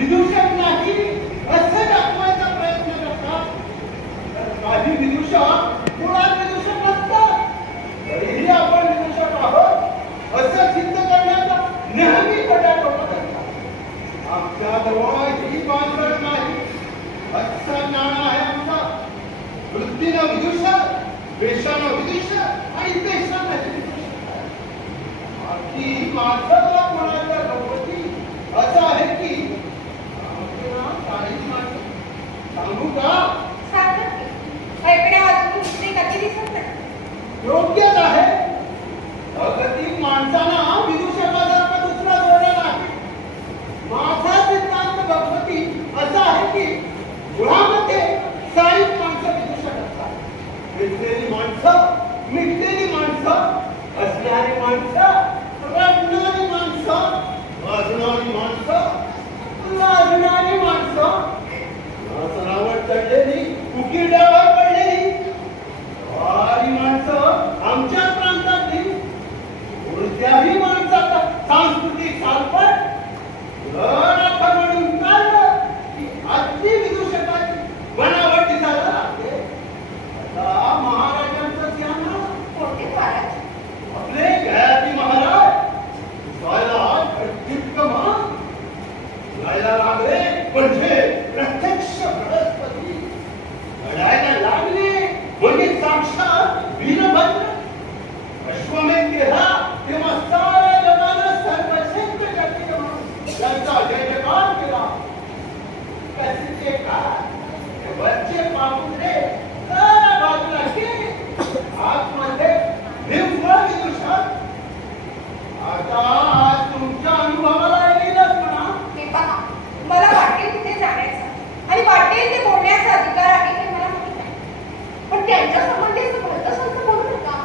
विदूषक नाही असे दाखवायचा प्रयत्न करतात. काही विदूषक मुळात विदूषक नसतात. तरीही आपण विदूषक आहोत असं सिद्ध करण्याचा नेहमी पटापट करतात. आमच्या जवळ ही बांधण नाही. अच्छा नाणं आहे आमचा. वृत्तीनं विदूषक, वेशानं विदूषक आणि देशानं विदूषक. बाकी माणसाला कोणाच्या भगवती असं आहे की सांगू का? योग्यच आहे. अगतिक माणसांना विदूषकासारखा दुसरा जोडा नाही. माझा सिद्धांत भगवती असा आहे की मुळामध्ये साईच माणसं विदूषक असतात. भेटलेली माणसं, मिटलेली माणसं, असणारी माणसं, रडणारी माणसं, वाजणारी माणसं, लाजणारी माणसं, सणावर चढलेली, उकिरड्यावर पडलेली वारी माणसं आमच्या प्रांतातली. कोणत्याही माणसाचा सांस्कृतिक सालपट म्हणून काढलं की अगदी विदूषकाची बनावट दिसायला लागते. आता महाराजांचं ध्यान कोणते महाराज? आपले गयाती महाराज जायला लागले म्हणजे प्रत्यक्ष बृहस्पती लढायला लागले म्हणजे साक्षात वीरभद्र. अश्वमेध केला तेव्हा साऱ्या जगानं सर्वश्रेष्ठ जाती त्यांचा जय जयकार केला. कसे काय वरचे पापुत्रे साऱ्या बाजूला गेले. आतमध्ये निर्मळ विदूषक. आता आज तुमच्या अनुभवाला येईलच म्हणा. हे पहा, मला वाटेल तिथे जाण्याचा आणि वाटेल ते बोलण्याचा अधिकार आहे हे मला माहित आहे. पण त्यांच्या संबंधी असं बोलतं असं बोलू नका.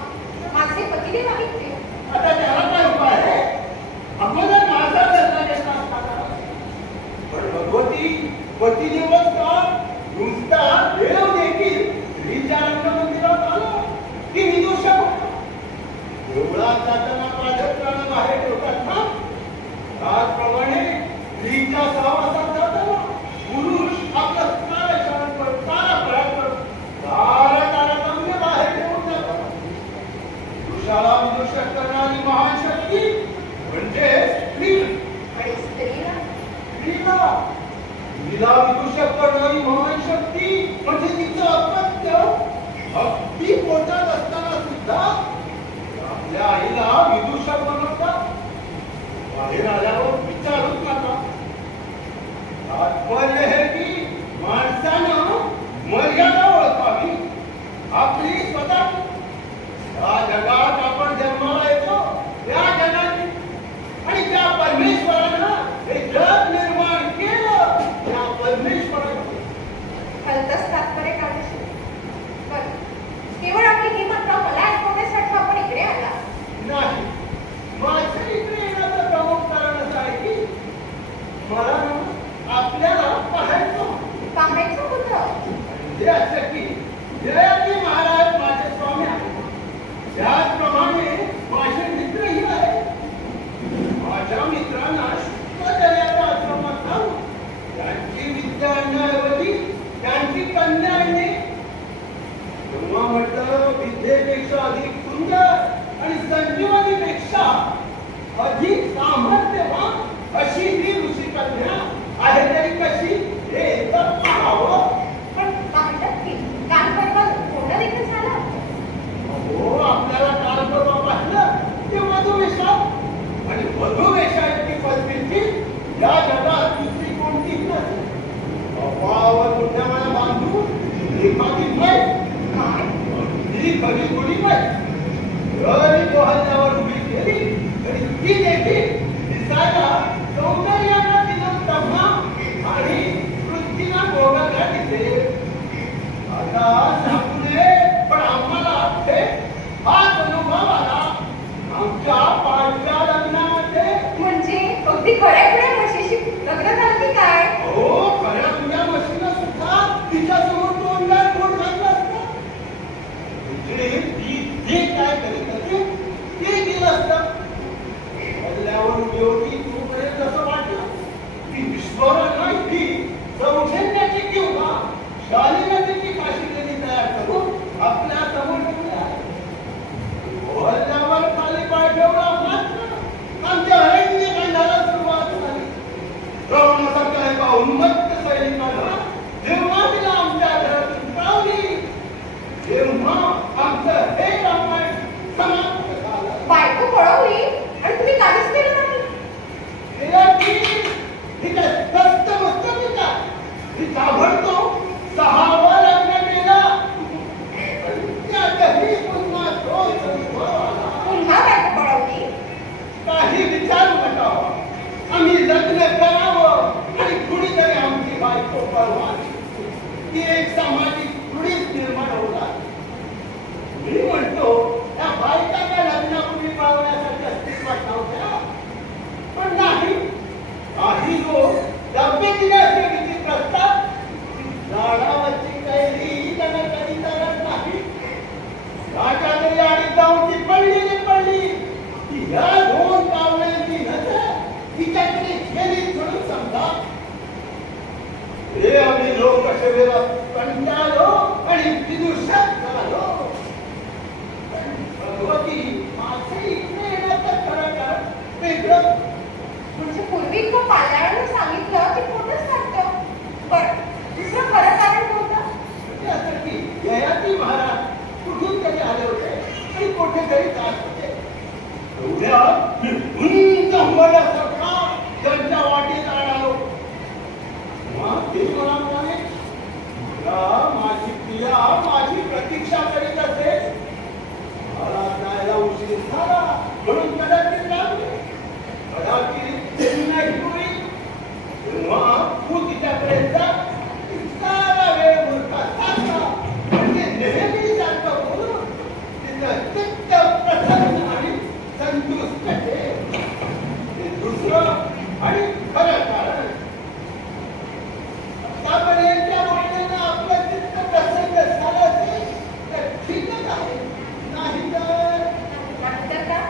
माझे पतीदेव आहेत ते. आता त्याला काय उपाय आहे? अगोदर माझा सल्ला घेतला असता. पण भगवती पतीदेवच का नुसता देव देखील स्त्रीच्या रंगमंदिरात आला की विदूषक होता. देवळात जाताना प्राजक्तानं बाहेर ठेवतात ना, त्याचप्रमाणे स्त्रीच्या सहवासात जाताना पुरुष आपलं स्नान करून तारा तारा बाहेर ठेवून जातात. पुरुषाला विदूषक करणारी महान शक्ती म्हणजे स्त्री. आणि स्त्रीला विदूषक करणारी महान शक्ती म्हणजे तिचं अपत्य. अगदी पोटात असताना सुद्धा आपल्या आईला विदूषक बनवतात. बाहेर आल्यावर विचारूच नका. तात्पर्य हे की माणसानं मर्यादा ओळखावी आपली स्वतः. या जगात आपण जन्माला येतो त्या जगाची आणि त्या परमेश्वरानं हे जग निर्माण केलं त्या परमेश्वराने हलतच तात्पर्य काढायचे. पण केवळ आपली ही मात्र मला ऐकवण्यासाठी आपण इकडे आला नाही. माझं इकडे येण्याचं प्रमुख कारण असं आहे की मला आपल्याला पाहायचं होतं. म्हणजे असं की जयती महाराज माझे स्वामी आहेत. त्याचप्रमाणे माझे मित्रही आहेत. माझ्या मित्रांना शुक्राचार्याच्या आश्रमात जाऊन त्यांची विद्या आणण्याऐवजी त्यांची कन्या आणणे. तेव्हा म्हटलं विद्येपेक्षा अधिक सुंदर आणि संजीवनीपेक्षा अधिक सामर्थ्यवान अशी ही ऋषी कन्या आहे तरी कशी हे तर पाहावं. पण पाहतात की काल परवा कोणा देखील झाला. हो, आपल्याला काल परवा पाहिलं ते वधूवेशात आणि वधूवेशाची पद्धती या जगात दुसरी कोणतीच नाही. अपावर मोठ्या मला बांधून एखादी माहीत ही खरी कोणी माहीत जरी पोहण्यावर उभी केली तरी ती देखील दिसायला सौंदर्याला दिलं तमा आणि वृत्तीला गोगलला दिसेल. आता सांगू नये पण आम्हाला वाटते हाच अनुभव आला आमच्या पाचव्या लग्नामध्ये. म्हणजे अगदी खऱ्या म्हशीशी लग्न झालं की काय? हो, खऱ्या तुझ्या म्हशीनं सुद्धा तिच्यासमोर तोंडात पोट घातलं असतं. म्हणजे ती जे काय करीत होती ते म्हणा जेव्हा तिला आमच्या घरातून पळवली तेव्हा आमचं हे रामायण समाप्त झालं. बायको पळवली आणि तुम्ही काहीच केलं नाही. ठीक आहे फक्त मस्त तिचा ती ताबडतोब 6वं लग्न केलं. त्यातही पुन्हा तोच अनुभव आला. पुन्हा बायको पळवली. काही विचारू नका. आम्ही लग्न करावं आणि कुणीतरी आमची बायको पळवावी. ती एक सामाजिक रूढीच निर्माण होता. मी म्हणतो त्या बायका त्या लग्नापूर्वी पळवण्यासाठी अस्तित्वात नव्हत्या. पण नाही काही लोक तब्येतीने असे विचित्र असतात. झाडावरची कैरी त्यांना कधी तरत नाही. राजा तरी आणि जाऊन ती पडली ती ह्या 2 पावलांची नजर तिच्याकडे गेली म्हणून समजा. हे आम्ही लोक कसे वेळा कंटाळलो आणि विदूषक झालो. भगवती माझे इकडे येण्याचं खरं कारण वेगळं. म्हणजे पूर्वी तो पाल्याळानं सांगितलं की खोटंच वाटतं. बरं दुसरं खरं कारण कोणतं? म्हणजे असं की ययाती महाराज कुठून तरी आले होते आणि कुठेतरी जात होते. एवढ्या उंच अंबरसारखा त्यांच्या वाटेत आलो. मग ते मला म्हणाले माझी प्रिया माझी प्रतीक्षा करीत असेल. मला जायला उशीर झाला म्हणून कदाचित लागले. कदाचित नाही होईल. तेव्हा तू तिच्याकडे जा. सारा वेळ मूर्खा सारखा म्हणजे नेहमी सारखं बोलून तिचं चित्त प्रसन्न आणि संतुष्ट ठेव. हे दुसरं आणि खरं कारण. आतापर्यंतच्या गोष्टींना आपलं चित्त प्रसन्न झालं असेल तर ठीकच आहे. नाही तर का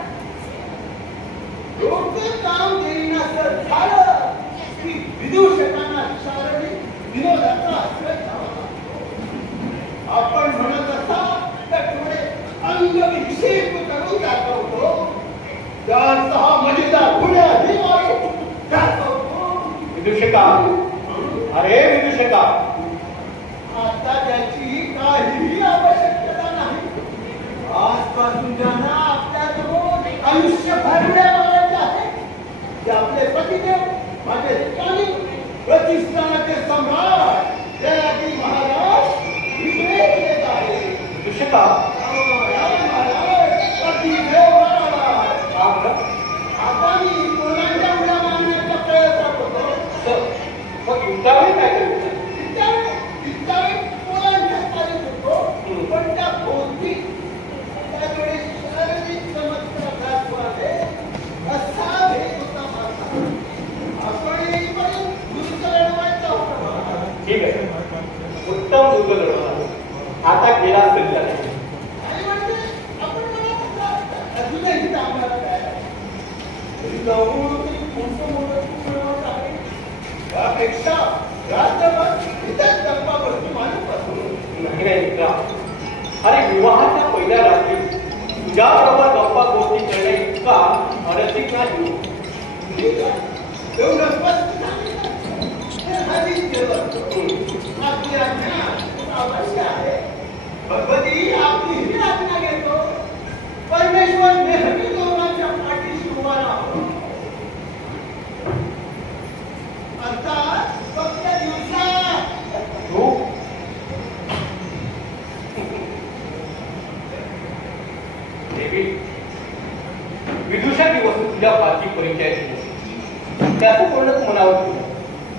डोकं काम देईनासं झालं की विदूषकांना शारीरिक विनोदाचा आश्रय घ्यावा लागतो. आपण म्हणत असा तर थोडे अंगविक्षेप करून दाखवतो. 4-6 मजेदार गुण्याही मारून दाखवतो. विदूषका अरे विदूषका आता त्याची काहीही आवश्यकता नाही. आजपासून ज्यांना आपल्याजवळ आयुष्य भरण्या मारायचे आहे ते आपले पतिदेव माझे स्वामी प्रतिष्ठानाचे सम्राट ययाती महाराज इकडे येत आहे. विदूषका महाराज पतिदेव महाराज. आता मी मुलांच्या उड्या मारण्याचा प्रयत्न होतो. मग युद्धावेळी काय करू? तिच्यावेळी मुलांच्या चालत होतो. पण त्या भौतिक त्यावेळी शारीरिक चमत्कार दाखवावे असा भेद होता माझा. आपण येईपर्यंत दुर्ग लढवायचा होता. ठीक आहे उत्तम दुर्ग लढवला. आता गेला असेल त्याला आणि म्हणजे आपण मला अजूनही आम्हाला काय जाऊन मोठं आहे. त्यापेक्षा रात्रभर इथेच गप्पा बसतो माणूस बसून. नाही मित्रा. अरे विवाहाच्या पहिल्या रात्री तुझ्याबरोबर गप्पा गोष्टी करणे इतका अनधिक नाही. एवढं स्पष्ट आधीच केलं. आपली आज्ञा अवश्य आहे. भगवती आपली ही आज्ञा घेतो. परमेश्वर नेहमी लोकांच्या पाठीशी उभा राहतो. अर्थात फक्त दिवसात. देवी विदूषक ही वस्तू तुझ्या पाठी परिचयाची नसते. त्याचं बोलणं तू मनावर घेऊ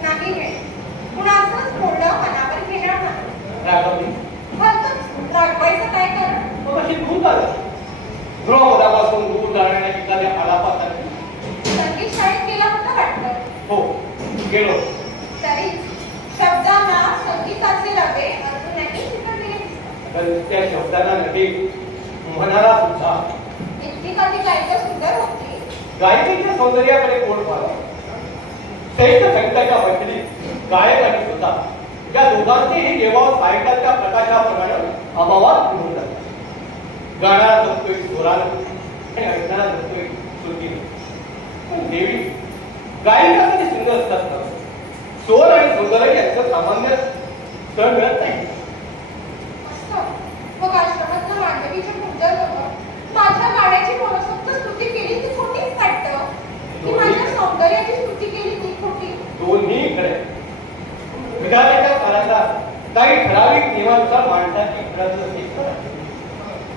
नाही हे कुणाचंच बोलणं मनावर घेणार नाही. रागवली फक्त रागवायचं काय कारण? मग अशी दूर झालं. गृहपदापासून दूर जाणाऱ्या एखाद्या आलापासाठी संगीत शाळेत गेला होता वाटतं. हो गेलो. तरी शब्दांना संगीताचे लवे अजूनही चिकटलेले दिसतात. तर त्या शब्दांना नव्हे मनाला सुद्धा. इतकी कधी गायिका सुंदर होती. गायकीच्या सौंदर्याकडे कोण पाहतो. श्रेष्ठ संगीताच्या मैत्रीत गायक आणि श्रोता या दोघांचेही जेव्हा सायंकाळच्या प्रकाशाप्रमाणे अभावात निघून जातात. गाणारा जगतोय स्वरानं आणि ऐकणारा जगतोय श्रुतीने. पण देवी गायिका कधी सुंदर असतात. चोर आणि सौंदर्य यांचं सामान्य स्थळ मिळत नाही. मग आश्रमातल्या मांडवीच्या पूजनावर माझ्या गाण्याची मनसोक्त स्तुती केली ती खोटीच वाटतं की माझ्या सौंदर्याची स्तुती केली ती खोटी? दोन्ही खरे. विधानाच्या काळाला काही ठराविक नियमानुसार माणसाची गरज नसते,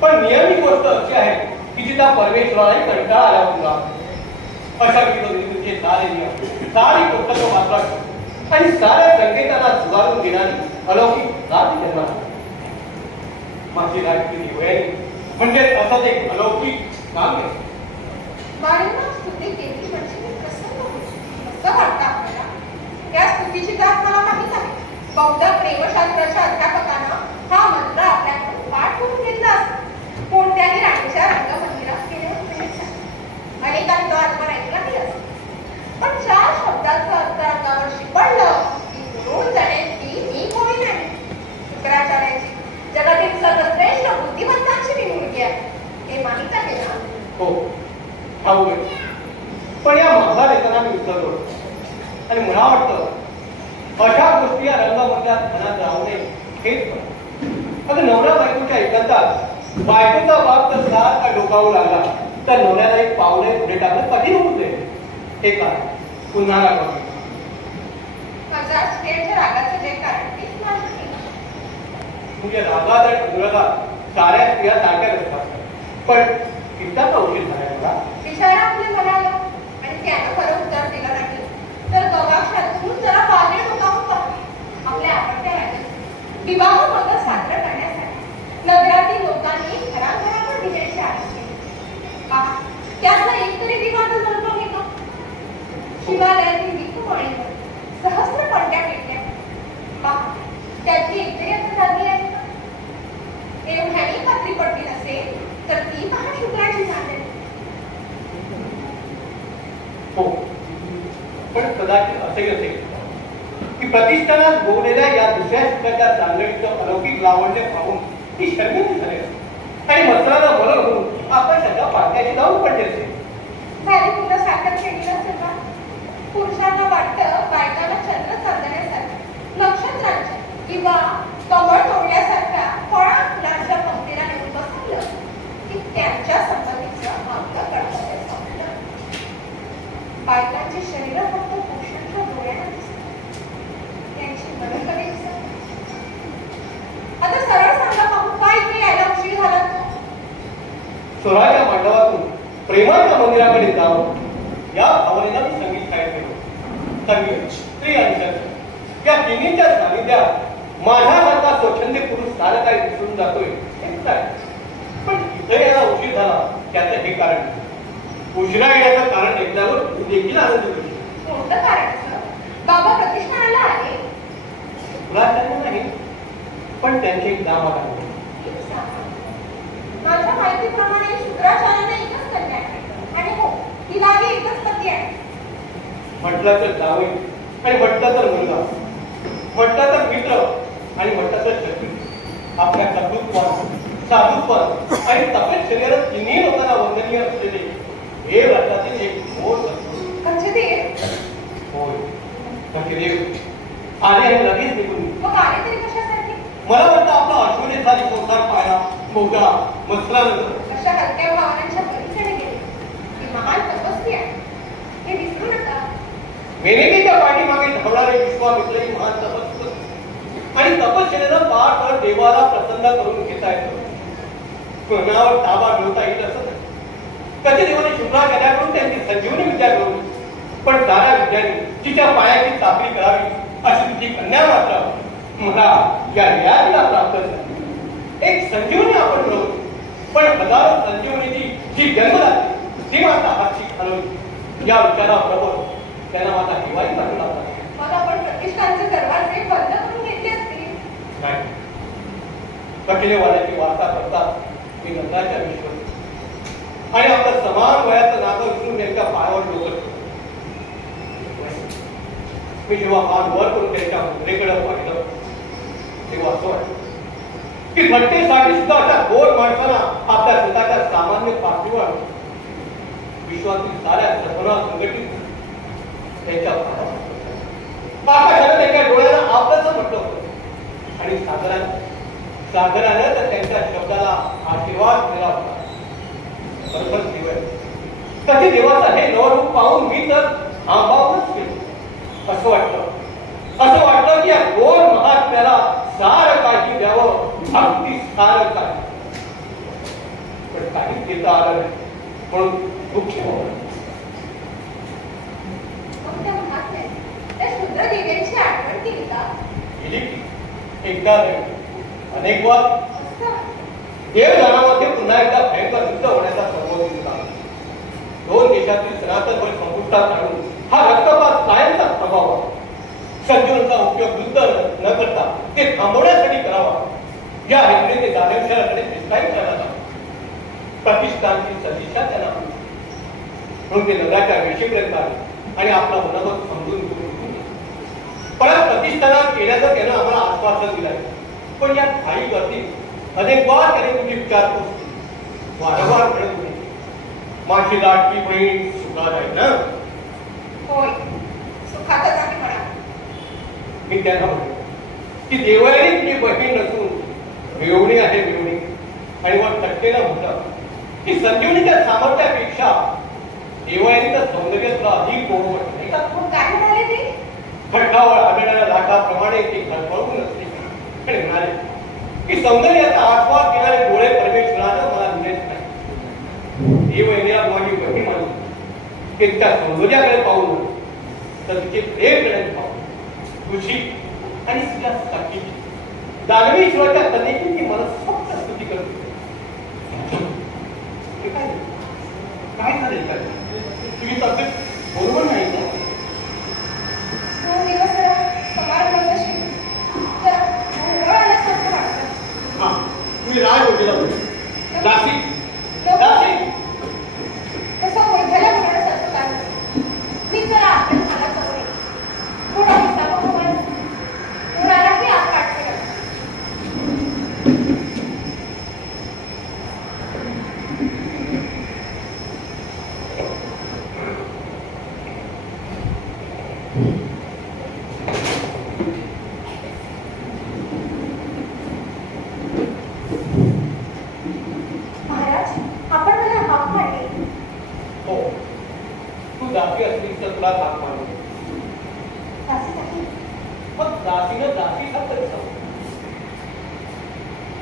पण नियमित गोष्ट अशी आहे की जिथा परमेश्वरालाही कंटाळा आला होता. अशा विधीचे सारे नियम, सारी पुस्तकं वाचतात आणि साऱ्या संकेतांना झुगारून देणारी अलौकिक जात निर्माण. माझी राजकीय वयाने म्हणजे असंच एक अलौकिक काम आहे. बाळींना स्तुती केली म्हणजे मी प्रसन्न होतो असं वाटतं आपल्याला. या स्तुतीची जात मला माहीत आहे. बौद्ध प्रेमशास्त्राच्या अध्यापकानं हा मंत्र आपल्याकडून पाठ करून घेतला असतो. कोणत्याही राणीच्या रंगमंदिरात गेल्यावर अनेकांचा आत्मा ऐकलाही असतो. पण चार शब्दाचा अर्थ अंगावर शिपडलं की म्हणून जाणेल की मी कोणी नाही. शुक्राचार्याची जगातील सर्वश्रेष्ठ बुद्धिमत्तांची मी मुलगी आहे हे माहीत आहे ना? हो, ठाऊक आहे. पण या माझा लेखना मी विसरलो आणि मला वाटतं अशा गोष्टी या रंगमंदिरात मनात राहू नये हेच पण. अगं नवरा बायकोच्या एकांतात बायकोचा बाप जर सारखा डोकावू लागला तर नवऱ्याला एक पावले पुढे टाकत कधी होते हे काय पुन्हा लागवं. माझ्या स्त्रियांच्या रागाचं जे कारण तेच माझं म्हणजे रागात आणि उग्रतात साऱ्या स्त्रिया सारख्याच असतात. पण इतका उशीर झाला मला. विचारा आपल्या मनाला आणि त्यानं खरं उत्तर दिलं नाही तर गवाक्षातून जरा बाहेर डोकावून पहा. आपल्या आवडत्या राजाचा विवाह मंगल साजरा करण्यासाठी नगरातील लोकांनी घराघरावर दिव्याची आरती केली. पहा त्यातला एकतरी दिवा तर जळतो घेतो. शिवालयातील विठुमाळीवर सहस्र पणत्या पेटल्या. पहा त्याची एकतरी आता लागली आहे. एवढ्याही खात्री पडली नसेल तर ती पहा शुक्राची झाले. हो, पण कदाचित असेही असेल की प्रतिष्ठानात गोवलेल्या या दुसऱ्या शुक्राच्या चांदणीचं अलौकिक लावण्य पाहून ती शर्मिंदी झाली आणि मसराला बरं होऊन आपण सगळ्या पाट्याशी जाऊन पडले असेल. झाली तुला साखर खेळली असेल का? पुरुषांना वाटतं बायकांना चंद्र चांदण्यासारखं नक्षत्रांच्या किंवा कमळ तोडल्यासारख्या फळा फुलांच्या पंक्तीला नेऊन बसवलं की त्यांच्या संबंधीचं आपलं कर्तव्य संपलं. बायकांची शरीर फक्त पुरुषांच्या डोळ्यांना दिसतात, त्यांची मन कधी दिसत. आता सरळ सांगा पाहू काय इथे यायला उशीर झाला तो? स्वराच्या मांडवातून प्रेमाच्या मंदिराकडे जावं या भावनेला मी संगीत काय केलं. संगीत, स्त्री आणि शब्द या तिन्हीच्या सानिध्यात माझ्यासारखा स्वच्छंदी पुरुष सारं काही दिसून जातोय हेच काय. पण इथे याला उशीर झाला त्याचं हे कारण. उशिरा येण्याचं कारण ऐकल्यावर देखील आनंद होईल. कोणतं कारण? बाबा प्रतिष्ठानाला आले? शुक्राचार्य नाही, पण त्यांचे एक नाव आलं. माझ्या माहितीप्रमाणे शुक्राचार्याने एकच कन्या आहे आणि हो तिलाही एकच पती आहे. म्हटलं तर जावई आणि म्हटलं तर मुलगा, म्हटलं तर मित्र आणि म्हटलं तर शत्रू. आपल्या कर्तृत्वान, साधुत्वान आणि तपेत शरीरात तिन्ही लोकांना वंदनीय असलेले हे भारतातील एक मोठ कंचदेव. होय, कंचदेव आले आणि लगेच निघून. मग आले तरी कशासाठी? मला वाटतं आपला अश्वनेधारी संसार पाहिला मोठा मसरानंतर अशा हलक्या भावनांच्या पलीकडे गेले. ही महान तपस्वी आहे हे विसरू नका. मेनकेच्या पाठीमागे धावणारे विश्वामित्र ही महान तपस्वी आणि तपश्चर्येनं पाठ देवाला प्रसन्न करून घेता येतं. मनावर ताबा ठेवता येईल असं नाही. कधी देवाने शुक्राचार्याकडून त्यांची संजीवनी विद्या करून पण साऱ्या विद्याने तिच्या पायाची चाकरी करावी अशी तिची कन्या मात्र मला या रियातीला प्राप्त झाली. एक संजीवनी आपण मिळवतो, पण हजारो संजीवनीची जी जन्मदाती ती माता हातची घालवली या विचाराबरोबर त्यांना माझा हिवाही करू लागला. मग आपण प्रतिष्ठानचे दरवाजे बंद करून घेतले असतील? नाही, कठीणवाड्याची वार्ता करतात मी नंदाच्या विश्वास आणि आपलं समान वयाचं नातं विसरून त्यांच्या पायावर डोकं ठेवलं. मी जेव्हा मान वर करून त्यांच्या मुद्रेकडे पाहिलं तेव्हा असं वाटलं की घटनेसाठी सुद्धा अशा गोड माणसांना आपल्या स्वतःच्या सामान्य पातळीवर विश्वातील साऱ्या सपना संघटित त्यांच्या आकाशानं त्यांच्या डोळ्याला आपलंच म्हटलं होतं आणि सागरानं तर त्यांच्या शब्दाला आशीर्वाद दिला होता. बरोबर देव कधी देवाचं हे नवरूप पाहून मी तर आंबावच केलो. असं वाटलं की या दोन महात्म्याला सार काही द्यावं, अगदी सार काही. पण काहीच देता आलं नाही म्हणून दुःखी व्हावं. शुद्र देवीची आठवण केली का? केली की एकदा अनेक वाद. देवदानामध्ये पुन्हा एकदा भयंकर युद्ध होण्याचा संभव दिसला. दोन देशातील सनातन बळ संपुष्टात आणून हा रक्तपात कायमचा प्रभाव आहे. शत्रूंचा उपयोग युद्ध न करता ते थांबवण्यासाठी करावा या हेतूने ते दानवशालाकडे प्रिस्क्राईब करण्यात आले. प्रतिष्ठानची सदिच्छा त्यांना म्हणून ते नगराच्या वेशीपर्यंत आले आणि आपला मनोगत समजून घेऊन परत प्रतिष्ठानात केल्याचं त्यानं आम्हाला आश्वासन दिलं. पण या काही गर्दी अनेक वार त्याने तुम्ही विचारतो वारंवार म्हणत होते माझी लाडकी बहीण सुखात आहे ना? होय, सुखातच आहे म्हणा. मी त्यांना म्हणतो की देवळी तुझी बहीण नसून मिळवणी आहे मिळवणी. आणि वर टक्केला म्हटलं की संजीवनीच्या सामर्थ्यापेक्षा देवळीचं सौंदर्य तुला अधिक गोड वाटत नाही का? काय म्हणाले ते? खडकावर आढळणाऱ्या लाटाप्रमाणे ते खळखळून असते आणि म्हणाले की सौंदर्याचा आस्वाद घेणारे डोळे परमेश्वरानं मला दिलेच नाही. देवळीला माझी बहीण मानली की त्या सौंदर्याकडे पाहून तर तिचे प्रेम करण्यात पाहून खुशी आणि तिच्या साक्षीची दानवेश्वराच्या कन्येची ती मनस्वक्त स्तुती करते. काय झाले काय तुझी तब्येत बरोबर नाही का? 2 दिवस समारंभात जरा गोंधळ आल्यासारखं वाटतं. हा तुम्ही राज होतेला दासी तसं वैद्याला बोलण्यासारखं काय मी जरा आपल्या मला सवय थोडा हिसाब कोणालाही आत काढते. तुला हाक मारली मग दासीनं दासी का तरी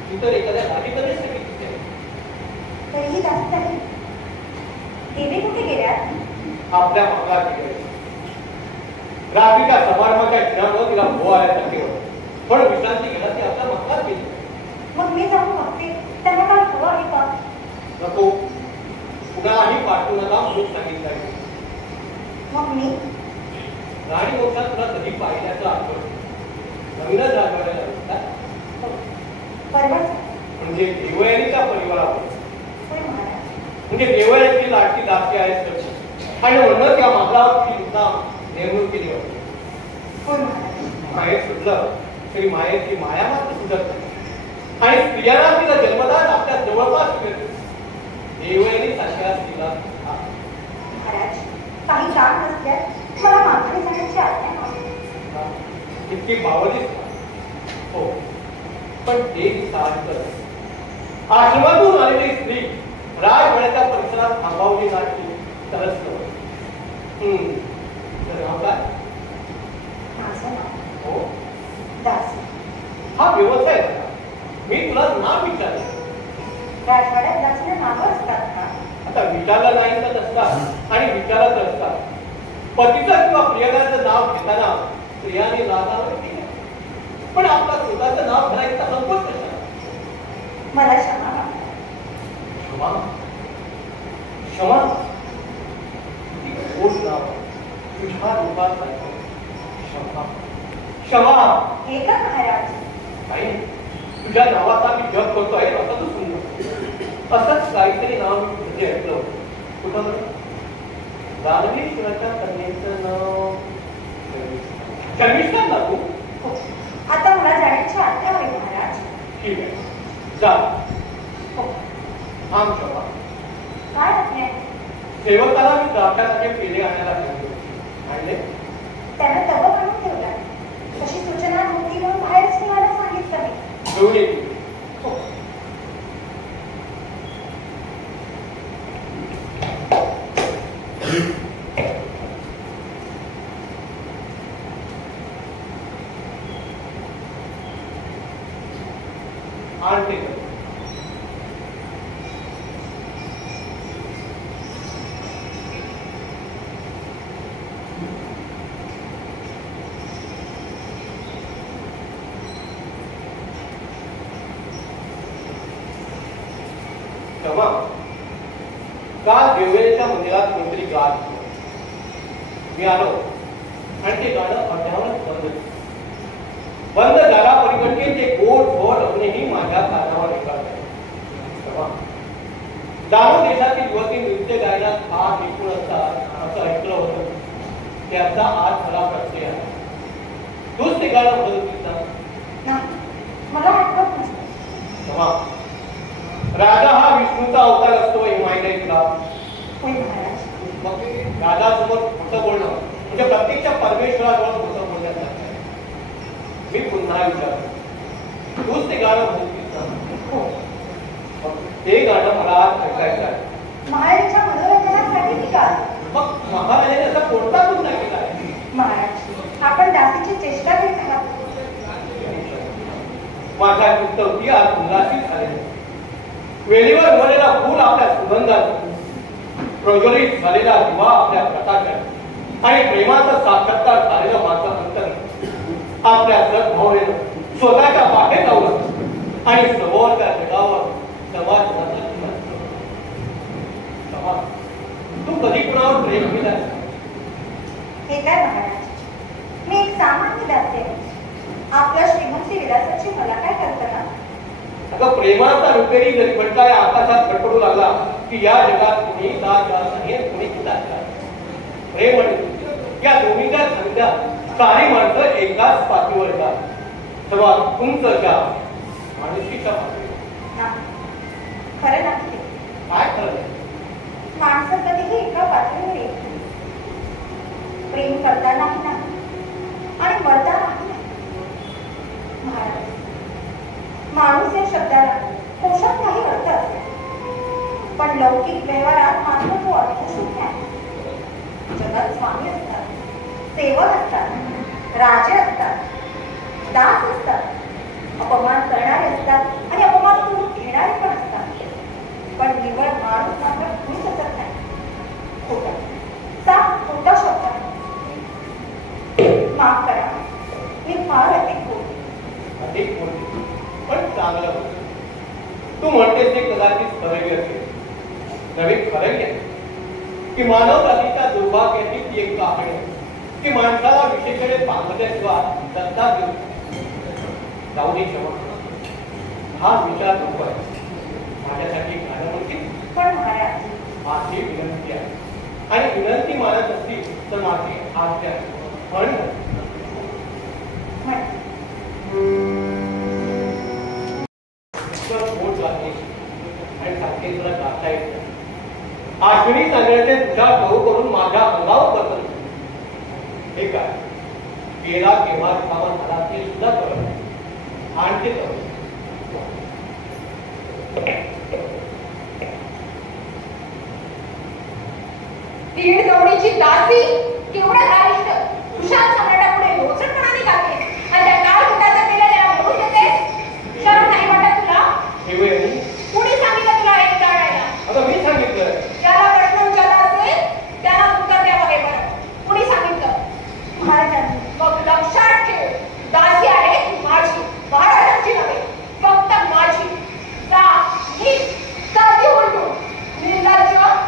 तू तर एखाद्या दासीकडे सांगितले तरीही दासी देवी कुठे गेल्यात? आपल्या मागात गेले. रात्रीच्या समारंभाच्या दिनामुळे तिला भो आल्यासारखे होत पण विश्रांती गेला ती आपल्या मागात गेली. मग मी जाऊन बघते त्यांना काय हवं आहे का? नको कुणालाही पाठवू नका म्हणून सांगितलं. मग मी राणी वंशात तुला कधी पाहिल्याचं आठवण नवीनच आठवायला म्हणजे देवयानीचा परिवार म्हणजे देवयानीची लाटकी दासी आहे आणि म्हणून त्या मागावर ती सुद्धा नेमणूक केली होती. माहेर सुटलं तरी मायेची माया मात्र सुटत नाही आणि स्त्रियांना तिला जन्मदान आपल्या जवळपास मिळते. देवयानी सारख्या स्त्रीला काही काम नसल्यास मला माघारी जाण्याची आज्ञा इतकी बावलीच हो पण ते साहजिकच आश्रमातून आलेली स्त्री राजवाड्याच्या परिसरात थांबवली नाही तरच तर नाव काय? माझं नाव हो दासी. हा व्यवसाय झाला. मी तुला नाव विचारले. राजवाड्यात दासीला नावं असतात का? आता विचारलं नाही तर नसतात आणि विचारत असतात. पतीचं किंवा प्रियकराचं नाव घेताना स्त्रियाने लाजावर केलं पण आपला स्वतःचं नाव घालायचा संकोच कशाला? मला क्षमा क्षमा क्षमा गोड नाव तुझ्या रूपात क्षमा क्षमा हे का महाराज? नाही तुझ्या नावाचा मी जप करतोय असं तू सुंदर असंच काहीतरी नाव मी तुझे ऐकलं कुठं दानवेश्वराच्या कन्येचं नाव शर्मिष्ठा ना तू? आता मला जाण्याची आज्ञा होईल महाराज. ठीक आहे जा. थांब क्षमा काय आज्ञा? सेवकाला मी द्राक्षाचे पेढे आणायला सांगितले आणले त्यानं तब बनवून ठेवला आणि ते करतो. काल देवळेच्या मंदिरात कोणतरी गात मी आलो आणि ते गाणं अर्ध्यावर बंद झाला परिवर्तन ते गोड गोड अजूनही माझ्या कानावर ऐकत दारू देशातील युवती नृत्य गायनात फार निपुण असतात असं ऐकलं होतं. त्याचा आज मला प्रत्यय आहे. तूच ते गाणं बदलतीस ना? मला आठवत नाही. राजा हा विष्णूचा अवतार असतो हे माहिती आहे तुला? महाराज राजासोबत खोटं बोलणं म्हणजे प्रत्यक्ष परमेश्वराजवळ खोटं बोलण्यात मी पुन्हा विचारतो तूच ते गाणं म्हणून ते गाणं मला आज ऐकायचं आहे. महाराजांच्या मनोरंजनासाठी मी गाल. मग महाराजाने असा कोणता गुन्हा केला आहे? महाराज आपण दासीची चेष्टा घेत आहात. माझ्या चित्तवती आज उल्हासित झाले. वेळेवर भरलेला फूल आपल्या सुगंधात प्रज्वलित झालेला दिवा आपल्या प्रकाशात आणि प्रेमाचा साक्षात्कार झालेलं माझं अंतर आपल्या सद्भावनेनं स्वतःच्या बाहेर लावलं आणि समोरच्या जगावर समाज तू कधी कुणावर प्रेम केला? हे काय महाराज, मी एक सामान्य दासी आहे. आपल्या श्रीमंती विलासाची मला काय कल्पना? अगं प्रेमाचा रुपेरी जरी म्हटला या आकाशात फडफडू लागला की या जगात कुणी जात नाही कुणी प्रेम आणि या दोन्हीच्या संध्या सारी माणसं एकाच पातळीवर येतात. सर्वात उंचच्या माणुसकीच्या पातळीवर. खरं नाही. काय खरं? माणसं कधीही एका पातळीवर येत नाही. प्रेम करतानाही नाही आणि मरतानाही नाही. महाराज, माणूस या शब्दाला पोषक काही अर्थ असतो पण लौकिक व्यवहारात मात्र तो अर्थशून्य आहे. जगात स्वामी असतात, सेवक असतात, राजे असतात, दास असतात, अपमान करणारे असतात आणि अपमान करून घेणारे पण असतात. पण निवड माणूस मात्र कुणी शकत नाही. खोटा साफ खोटा शब्द. माफ करा, मी फार अधिक बोलते. पण चांगलं होतं. तू म्हणतेस ते कदाचित खरंही असेल. नवे खरंही आहे की मानव जातीच्या दुर्भाग्याची ती एक कहाणी आहे की माणसाला विशेषणे पाहण्याशिवाय दत्ता देऊ जाऊ दे. क्षमा हा विचार नको आहे. माझ्यासाठी गाणं म्हणतील. पण महाराज, माझी विनंती आहे आणि विनंती मानत असतील तर माझी आज्ञा आहे. पण पोट लागते आणि सारखे तुला गाता येत. आश्विनी सांगण्याचे तुझ्या गहू करून माझ्या अंगावर बसत. हे काय केला केव्हा रिकामा झाला ते सुद्धा कळत नाही. आणखी कळत. दीड दौडीची दासी केवढं धारिष्ट तुषार सम्राटापुढे लोचटपणाने गाते आणि त्या काळ कुटाचा केलेल्या म्हणून देते. शरम नाही वाटत तुला? कुणी सांगितलं तुला एक काढायला? आता मी सांगितलं. ज्याला प्रश्न विचारला असेल त्याला उत्तर द्यावं. हे बरं कुणी सांगितलं? महाराजांनी. मग लक्षात ठेव, दासी आहे माझी, महाराजांची नव्हे, फक्त माझी. जा ही दासी उलटून निर्लज्ज लोक.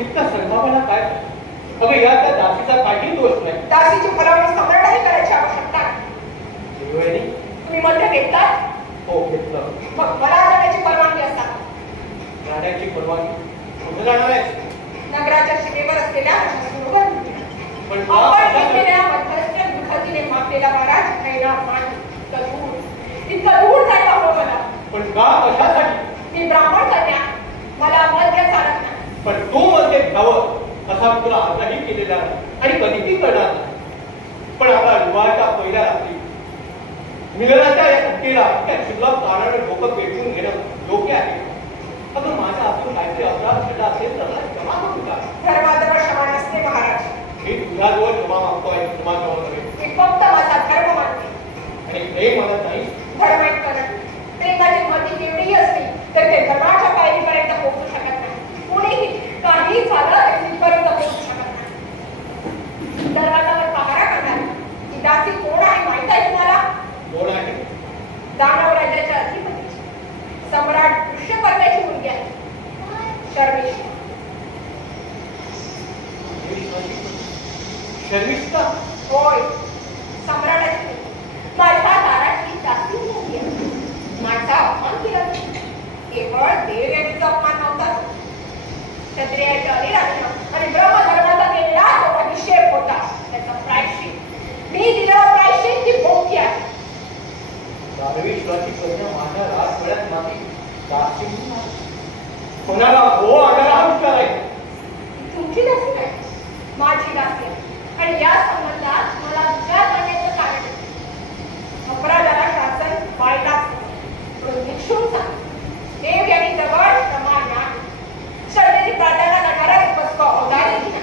इतका संभावना काय? अगं या त्या दासीचा काही दोष नाही. दासीची फलवणी सम्राटाने करायची आवश्यकता नाही. तुम्ही मंत्र घेतलात? हो घेतलं. मग मला जाण्याची परवानगी असतात. जाण्याची परवानगी कुठे जाणार आहे? नगराच्या शिमेवर असलेल्या पण मध्यस्थ दुखतीने मापलेला महाराज खैरा मान इतकं दूर जायला हवं मला. पण का कशासाठी? मी ब्राह्मण कन्या, मला मध्य चालत नाही. पण तो मध्ये घ्यावं असा तुला आग्रही केलेला नाही आणि कधीही करणार नाही. पण आता विवाहाच्या पहिल्या रात्री मिलनाच्या या कुटीला त्या क्षुल्लक कारणाने डोकं पेटवून घेणं योग्य आहे. अगं माझ्या हातून काहीतरी अपराध घडला असेल तर मला क्षमा करू का? धर्माजवळ क्षमा नसते महाराज. मी तुझ्याजवळ क्षमा मागतोय, तुम्हाजवळ नव्हे. मी फक्त माझा धर्म मानते. आणि प्रेम म्हणत नाही. धर्म एक करत प्रेमाची मती केवढीही असली तर ते धर्माच्या पायरीपर्यंत पोहोचू शकत नाही. कुणीही काही झालं तिथपर्यंत पोहोचू शकत नाही. दरवाजावर पहारा करणारी ही दासी कोण आहे माहित आहे तुम्हाला? कोण आहे? दानव राज्याच्या अधिपती सम्राट वृषपर्वाची मुलगी आहे शर्मिष्ठा. शर्मिष्ठा? होय, सम्राटाची मुलगी. माझ्या दाराची दासी मुलगी आहे. माझा अपमान केला. केवळ देव यांचा अपमान नव्हता, क्षत्रियाच्या अधिराज्य आणि ब्रह्मधर्माचा केलेला जो निषेध होता त्याचा प्रायश्चित मी दिलेला प्रायश्चित ही भोगती आहे. दानवेश्वराची कन्या माझ्या राजवाड्यात माझी दासी कोणाला हो आणायला हा विचार आहे. तुमची दासी नाही, माझी दासी आहे. आणि या संबंधात मला विचार करण्याचं कारण आहे. अपराधाला शासन पाळलाच निक्षून सांग. देव यांनी जवळ समान नाही. श्रद्धेची प्रार्थना करणारा एक औदार्य नाही.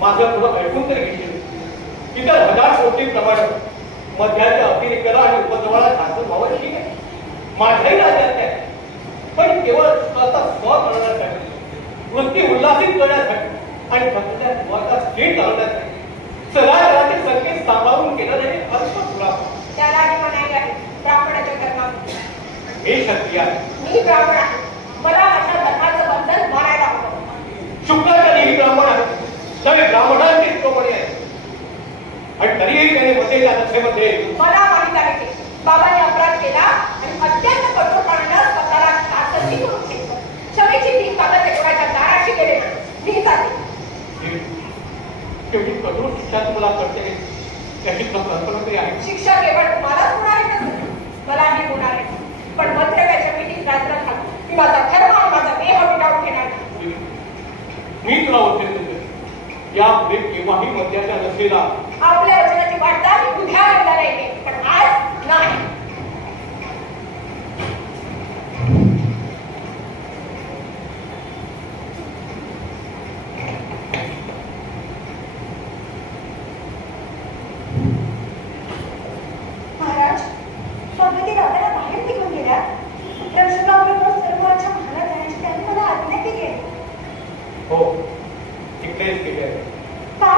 माझं पुढं ऐकून तरी घेशील. इतर हजार कोटीप्रमाणे मध्याच्या अतिरेकाला आणि उपद्रवाला शासन व्हावं ठीक आहे. माझ्याही राज्यात आहे, पण केवळ स्वतःचा स्व करण्यासाठी, वृत्ती उल्हासित करण्यासाठी आणि फक्त त्या स्वाचा स्थिर घालवण्यासाठी सदाचाराचे संकेत सांभाळून केलं नाही अल्प पुरावा. त्यालाही म्हणायला आहे ब्राह्मणाच्या धर्मात. हे शक्य आहे. मी ब्राह्मण आहे. मला माझ्या धर्माचं बंधन मानायला हवं. शुक्राचार्यही ब्राह्मण आहे, सगळे ब्राह्मणांचे शिरोमणी आहेत. आणि तरीही त्याने बसलेल्या दशेमध्ये मला माहित आहे की बाबांनी अपराध केला आणि अत्यंत कठोरपणाने स्वतःला शासनही करून घेतलं. क्षमेची ती कागद देवाच्या दाराशी गेले नाही. मी जाते. केवढी कठोर शिक्षा तुम्हाला करते त्याची कल्पना तरी आहे. शिक्षा केवळ तुम्हालाच होणार आहे का? मलाही होणार आहे. पण मंत्रव्याच्या पिढीत रात्र घालून मी माझा धर्म आणि माझा देह मिटावून घेणार नाही. मी तुला वचन देतो, यापुढे केव्हाही मध्याच्या नसेला आपल्या वचनाची वाटता मी उद्या वेळेला येते, पण आज नाही. महाराज, स्वामी राजाला बाहेर निघून गेल्या. पुत्रविषयाबरोबर सर्वांच्या महालात जाण्याची त्यांनी मला आज्ञा केली आहे. हो, तिकडेच गेले आहे. का?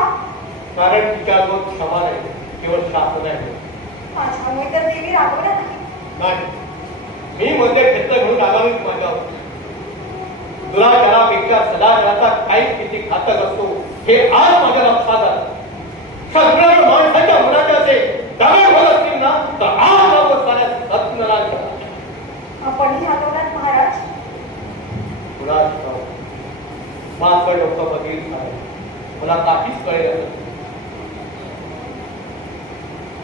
कारण तिच्यावर क्षमा नाही, केवळ शासन आहे. माझ्यामुळे तर देवी रागवल्या नाही, मी मध्ये क्षेत्र घेऊन आगामीच माझ्यावर. दुराचारापेक्षा सदाचाराचा काही किती घातक असतो हे आज माझ्या लक्षात आलं. सगळ्या माणसाच्या मनाचे असे दगड होत असतील ना तर आज बाबत साऱ्या सत्नराज आपणही रागवलात महाराज. माझं डोकं बघील झालं, मला काहीच कळेल.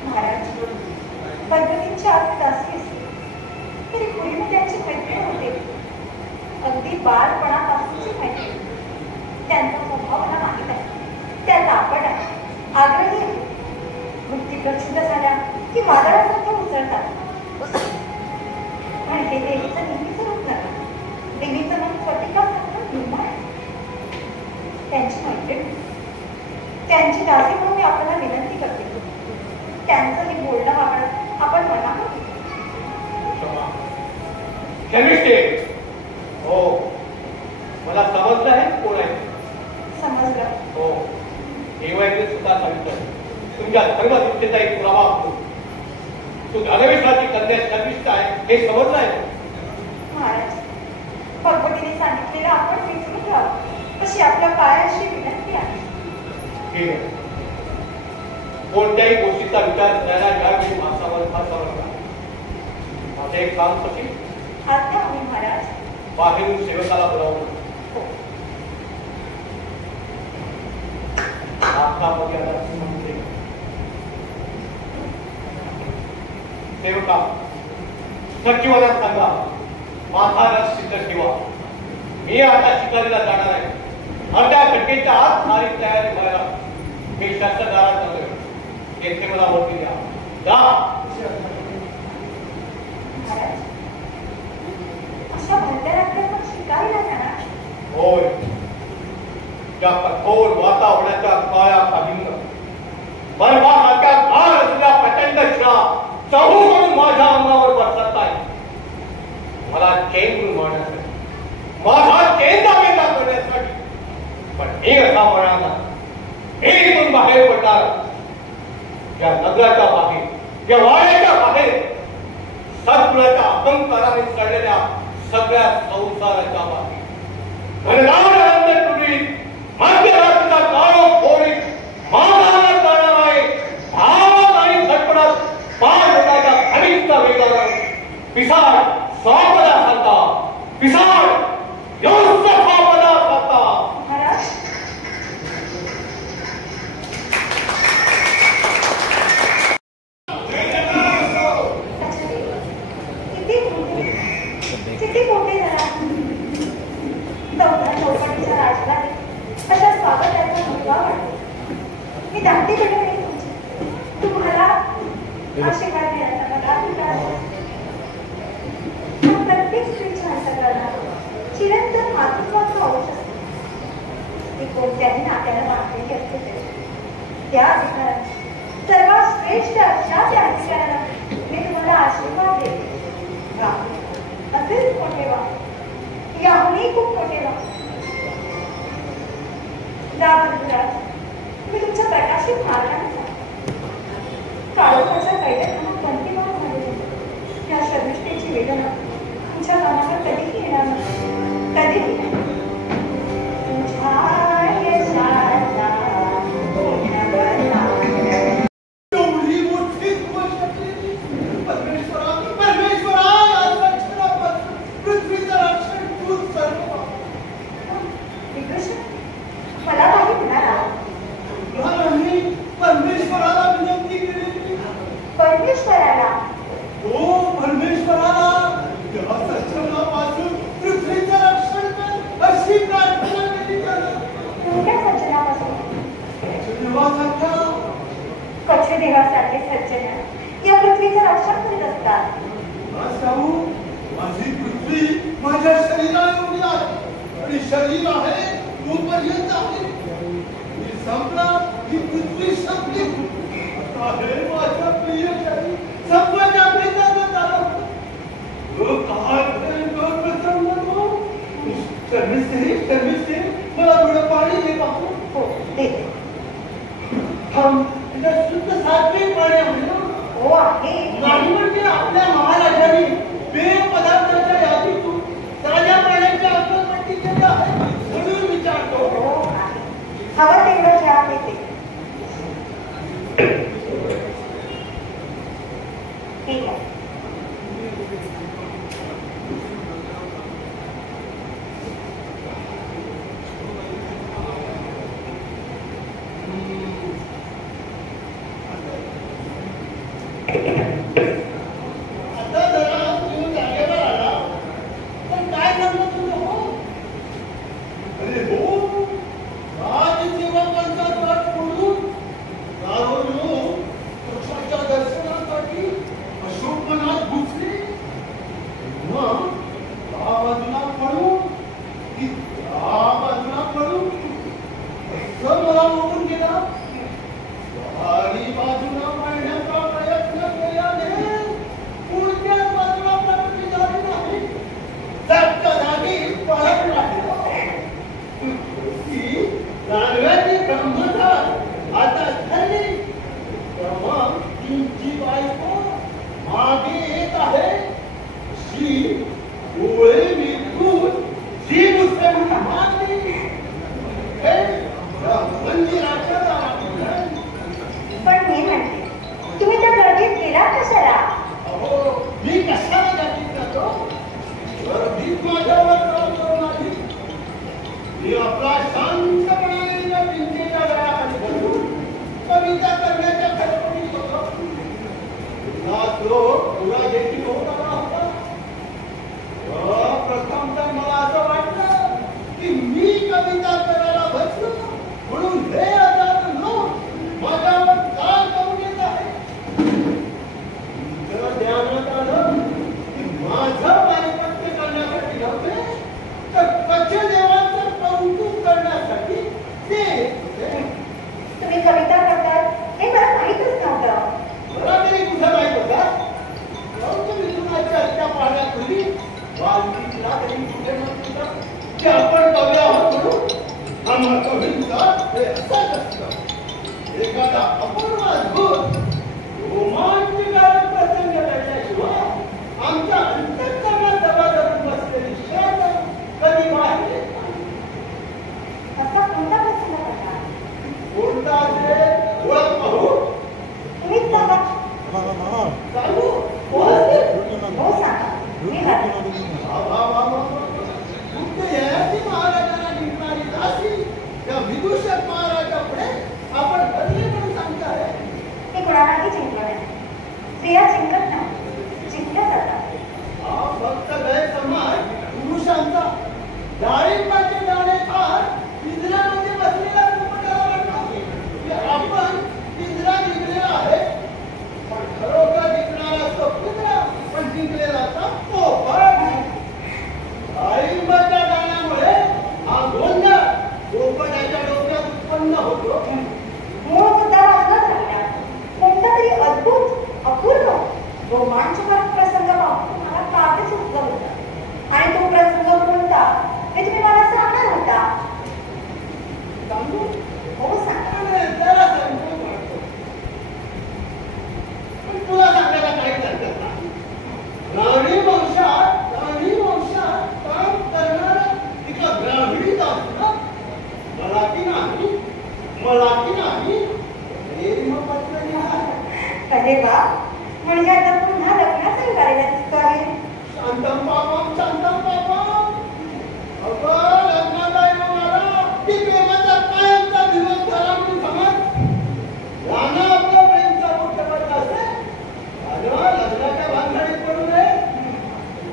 महाराज, पद्धतींची आत दासी असते तरी पूर्वी त्यांची मैत्री होते. अगदी बालपणापासूनची मैत्री. त्यांचा स्वभाव मला माहीत आहे. त्या दापट आहे, आग्रही आहे. वृत्ती प्रसिद्ध झाल्या की वादळासारख्या उसळतात. आणि हे देवीचं नेहमीच रूप नाही. देवीचं मन स्फटिकासारखं निर्माण आहे. त्यांची मैत्री, त्यांची दासी म्हणून मी आपल्याला विनंती करते, त्यांचं हे बोलणं वागणं आपण मनावर हो, मला समजलं आहे कोण आहे. समजलं. हो, देवाचे सुद्धा सांगितलं तुमच्या धर्मनिष्ठेचा एक पुरावा असतो. तू दानवेश्वराची कन्या शर्मिष्ठा आहे हे समजलं आहे. महाराज, भगवतीने सांगितलेलं आपण विसरून राहावं अशी आपल्या पायाशी विनंती आहे. ठीक आहे. कोणत्याही गोष्टीचा विचार करायला यावेळी माणसावर फार समजला. माझे एक काम कशी आज्ञा होईल महाराज. बाहेरून सेवकाला बोलावलं. सेवका, सचिवाला सांगा माझा रस सिद्ध ठेवा. मी आता शिकारीला जाणार आहे. अर्ध्या घंटेच्या आत सारी तयारी व्हायला मी शास्त्रदारात येथे मला वरती द्या. जा. महाराज, अशा भरत्या रात्रीत मग शिकारीला जाणार? होय. या कठोर वातावरणाच्या काळ्या काढीनं बर्फासारख्या गार असलेल्या प्रचंड शिळा चहूकडून माझ्या अंगावर बसत आहे. मला चेंडून मारण्यासाठी, माझा चेंदा बेंदा करण्यासाठी. पण हे असा म्हणाला, हे इथून बाहेर पडणार या नगराच्या बाहेर, या वाड्याच्या बाहेर, सद्गुणाच्या अहंकाराने चढलेल्या सगळ्या संसाराच्या बाहेर, घनदाट तुरीत मध्यरात्रीचा काळो खोरीत मागाला जाणार आहे. धावत आणि झटपटत पार लोकांच्या खनिजच्या वेगानं पिसाळ स्वापदासारखा, पिसाळ योत्सवापदासारखा. महाराज, किती मोठे झाला. चौपाटीच्या राजला अशा स्वागताचा मुलगा वाटतो. मी धाकटी बेटा नाही तुमची. तुम्हाला आशीर्वाद देण्याचा मला अधिकार आहे. प्रत्येक स्त्रीच्या अंतःकरणात चिरंतन मातृत्वाचा अंश असतो. ती कोणत्याही नात्याला बांधलेली असते तरी त्या अधिकारात सर्वात श्रेष्ठ अशा त्या अधिकाराला मी तुम्हाला आशीर्वाद देते. असेच मोठे व्हा, याहूनही खूप मोठे व्हा. मी तुमच्या प्रकाशित मार्गाने काळोखाच्या कैद्याखाना पंथीमान झालेली या शर्मिष्ठेची वेदना तुमच्या कानावर कधीही येणार नाही. कधीही नाही. एवढी मोठी गोष्ट केली. परमेश्वरा, परमेश्वरा, या रक्षणापासून पृथ्वीचं रक्षण तूच कर. मला काही म्हणाला? मी परमेश्वराला विनंती केली. परमेश्वराला? हो, परमेश्वराला या सज्जनापासून पृथ्वीचं रक्षण कर अशी प्रार्थना केली. कोणत्या सज्जनापासून? कच्छ देवासारखे सज्जन या पृथ्वीचं रक्षण करीत असतात. माझी पृथ्वी माझ्या शरीरा एवढी आहे आणि शरीर आहे तोपर्यंत आहे. मी संपला ही पृथ्वी संपली. आता हे माझ्या प्रिय शरीर संपल्या भेटायचं झालं. काय प्रसन्न तो शर्मिष्ठे मला थोडं पाणी दे बापू. हो, देते. थांब, शुद्ध सात्विक पाणी आहे ना? हो, आहे. नाही म्हणजे आपल्या महाराजांनी पेय पदार्थाच्या यादीतून ताज्या पाण्याची अंतर्पट्टी केली आहे म्हणून विचारतो. हो, आहे. हवं तेवढं चहा देते. ठीक आहे. आता जरा तुम्ही जागेवर आला पण काय सांगतो तुझं? हो, अरे हो, राजसेवकांचा गट म्हणून गावालो पक्षाच्या दर्शनासाठी अशोकवनात घुसले. मग त्या बाजूला पळून की त्या बाजूला पळून असं मला बघून गेला. चारी बाजूला पळण्याचा प्रयत्न केल्याने पुढच्या बाजूला प्रगती झाली नाही. जागच्या जागी पळत राहिला. ती रानव्याची ब्रह्मचार आता झाली. तेव्हा तुमची बायको मागे येत आहे. शी डोळे विकून जी मुसलमान मारली. हे मंदिराच्या दारात. पण मी म्हणते, तुम्ही त्या गर्दीत गेला कशाला? अहो, मी कशाला गर्दीत जातो? गर्दीत माझ्यावर काम करून आली. मी आपला शांतपणाने या भिंतीच्या गळ्याखाली बसून कविता करण्याच्या खडपडीत होतो. तो पुरा देखील होत आला होता. प्रथम तर मला असं वाटलं की मी कविता करायला बसलो म्हणून हे आजार न माझ्यावर काय करून येत ते तुम्ही कविता करतात हे मला माहीतच नव्हतं. मला तरी कुठं माहित होता. मिथुनाच्या हत्या पाहण्यापूर्वी वाल्मिकीला तरी कुठे म्हणत होता की आपण कवी आहोत म्हणून आम्हा कवींचा हे असंच असतं. एखादा अपूर्व अद्भुत रोमांचकारक प्रसंग घडल्याशिवाय आमच्या अंतःकरणात दबा धरून बसलेली शांत कधी बाहेर येत नाही. असा कोणता प्रसंग घडला? कोणता असेल ओळख पाहू. तुम्हीच सांगा. चालू हो सांगा. मी घालते. महाराजांना निघणारी दासी त्या विदूषक महाराजापुढे आपण बदली म्हणून सांगताय. मी कुणालाही जिंकलो नाही. स्त्रिया जिंकत नाही, जिंकल्या जातात. हा फक्त गैरसमज पुरुषांचा. डाळिंबाचे दाणे खात पिंजऱ्यामध्ये बसलेला पोपटाला वाटतो की आपण पिंजरा जिंकलेला आहे, पण खरोखर जिंकणारा असतो पिंजरा, पण जिंकलेला असतो पोपट. डाळिंबाच्या दाण्यामुळे हा गोंधळ पोपटाच्या डोक्यात उत्पन्न होतो. मूळ मुद्दा वाचलाच राहिला. कोणता तरी अद्भुत अपूर्व रोमांचकारक प्रसंग पाहून मला काळच सुचलं होतं. आणि तो प्रसंग कोणता हे तुम्ही मला सांगणार होता. सांगू? हो सांगा. जरा सांगू वाटतो. पण तुला सांगायला काहीच हरकत नाही. राणी वंशात काम करणारा एका ग्रामीण असणं मलाकी नाही प्रेमपत्र लिहा. अरे वा, म्हणजे आता पुन्हा लग्नाचा करायला दिसतो आहे. शांतम पापम अगं लग्नाला येऊन आला की प्रेमाचा कायमचा दिवस झाला म्हणून समज. राणा आपलं प्रेमचा मोठं पडला असेल आणि लग्नाच्या भानगडीत पडू नये.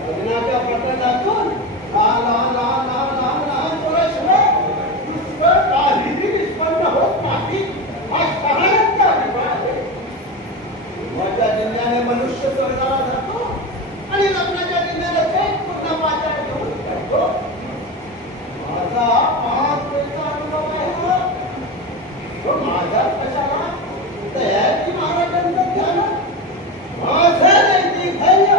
लग्नाच्या पटलातून लहान पोराशिवाय दुष्कळ काहीही निष्पन्न होत नाही. हा शहाण्याचा अभिप्राय आहे. प्रेमाच्या जिल्ह्याने मनुष्य स्वर्गाला जातो आणि लग्नाच्या जिल्ह्याने ते पूर्ण पाचार घेऊन जातो. माझा महात्मेचा अनुभव आहे हा. तो माझ्या कशाला तयारी महाराजांचं ध्यान. माझं नैतिक धैर्य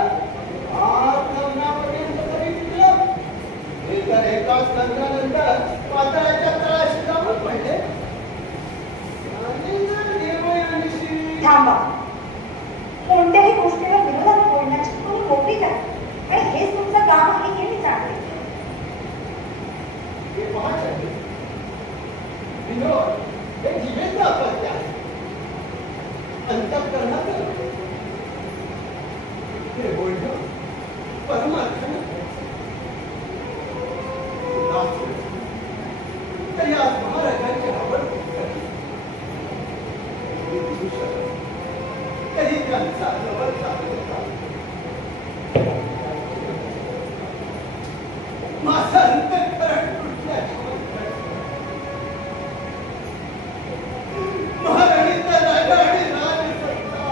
आज लग्नापर्यंत तरी टिकलं. हे तर एकाच लग्नानंतर पाताळाच्या तळाशी जाऊन पडले. आणि जर निर्मयानिशी थांबा. कोणत्याही गोष्टीवर विरोधात बोलण्याची तुम्ही मोकळी करा. आणि हेच तुमचं काम आहे हे मी जाणते. हे पाहत विनोद हे जिवेचं अपत्य आहे. अंतःकरणाचं हे बोलणं परमार्थ तरी आज महाराजांच्या आवड तरी त्यांचा जवळ चालत माझं अंतःकरण महाराणीचा राजा आणि राजसत्ता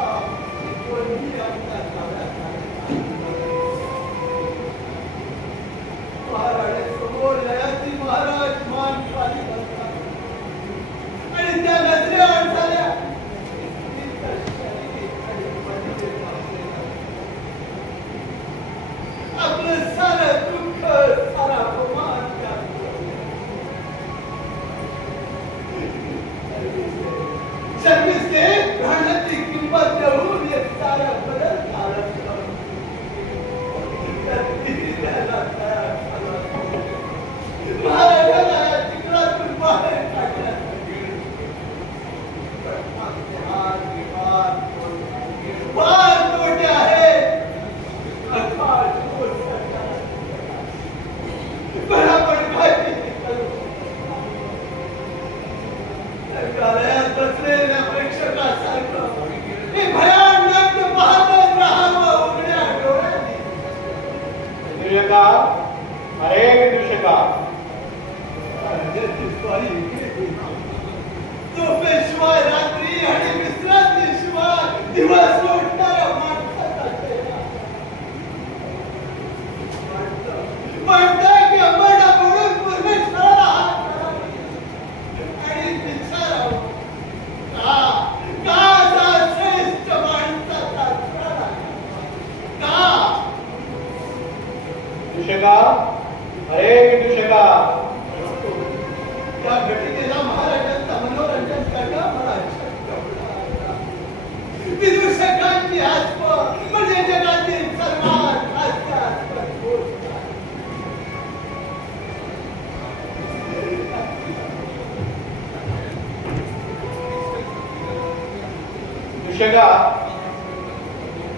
भिक्षका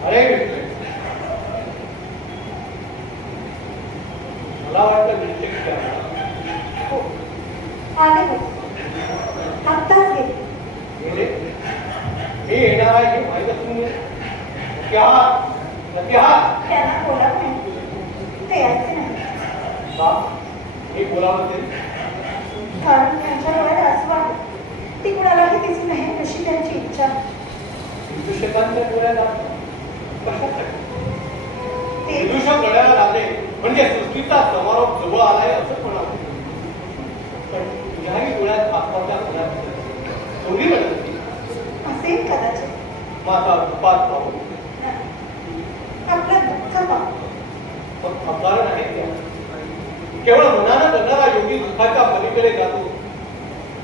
अरे मला वाटतं भिक्षक हो आले होते आत्ताच गेले मी येणार आहे हे माहीत असून त्यांना बोलावं ते यायचे नाही मी बोलावं ते कारण त्यांच्या डोळ्यात असं वाटत ती कुणालाही दिसू नये अशी त्यांची इच्छा विदूषकांच्या डोळ्यात ते विदूषक डोळ्याला लागले म्हणजे सृष्टीचा समारोप जवळ आलाय असं म्हणावं पण तुझ्याही डोळ्यात आत्माच्या डोळ्यात एवढी रडत असेल कदाचित माझा दुपात पाहून आपलं दुःख पाहून पण अपकार नाही त्या केवळ मनानं जगणारा योगी दुःखाच्या पलीकडे जातो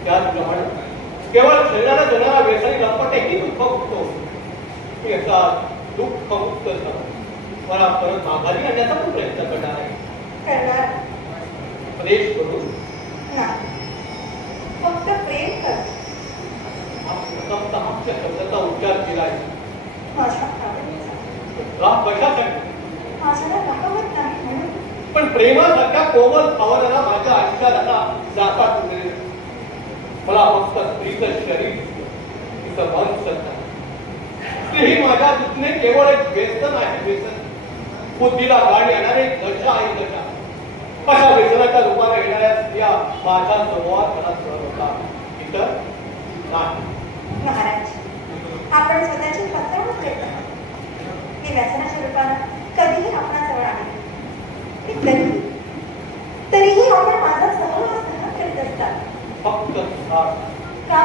त्याचप्रमाणे केवळ शरीरानं जगणारा व्यसनी लपटेही दुःख मुक्तो याचा दुःख मुक्त झाला मला परत माघारी आणण्याचा पण प्रयत्न करणार आहे करणार उपदेश करून नाही फक्त प्रेम कर शब्दाचा उच्चार केला आहे माझ्या आवडीचा कशासाठी माझ्याला राहवत नाही म्हणून पण प्रेमासारख्या कोमल भावनाला माझ्या आयुष्यात आता जातात उरले मला फक्त स्त्रीचं शरीर तिचं मन सत्ता ही माझ्या दृष्टीने केवळ एक व्यसन आहे व्यसन बुद्धीला गाडी येणारे दशा आहे दशा अशा व्यसनाच्या रूपाने येणाऱ्या स्त्रिया माझ्या समूहात मला सहन होता इतर नाही महाराज आपण स्वतःची फसवणूक करत आहात मी व्यसनाच्या रूपानं कधीही आपणाजवळ आले तरीही आपण माझा सहवास सहन करीत असतात फक्त का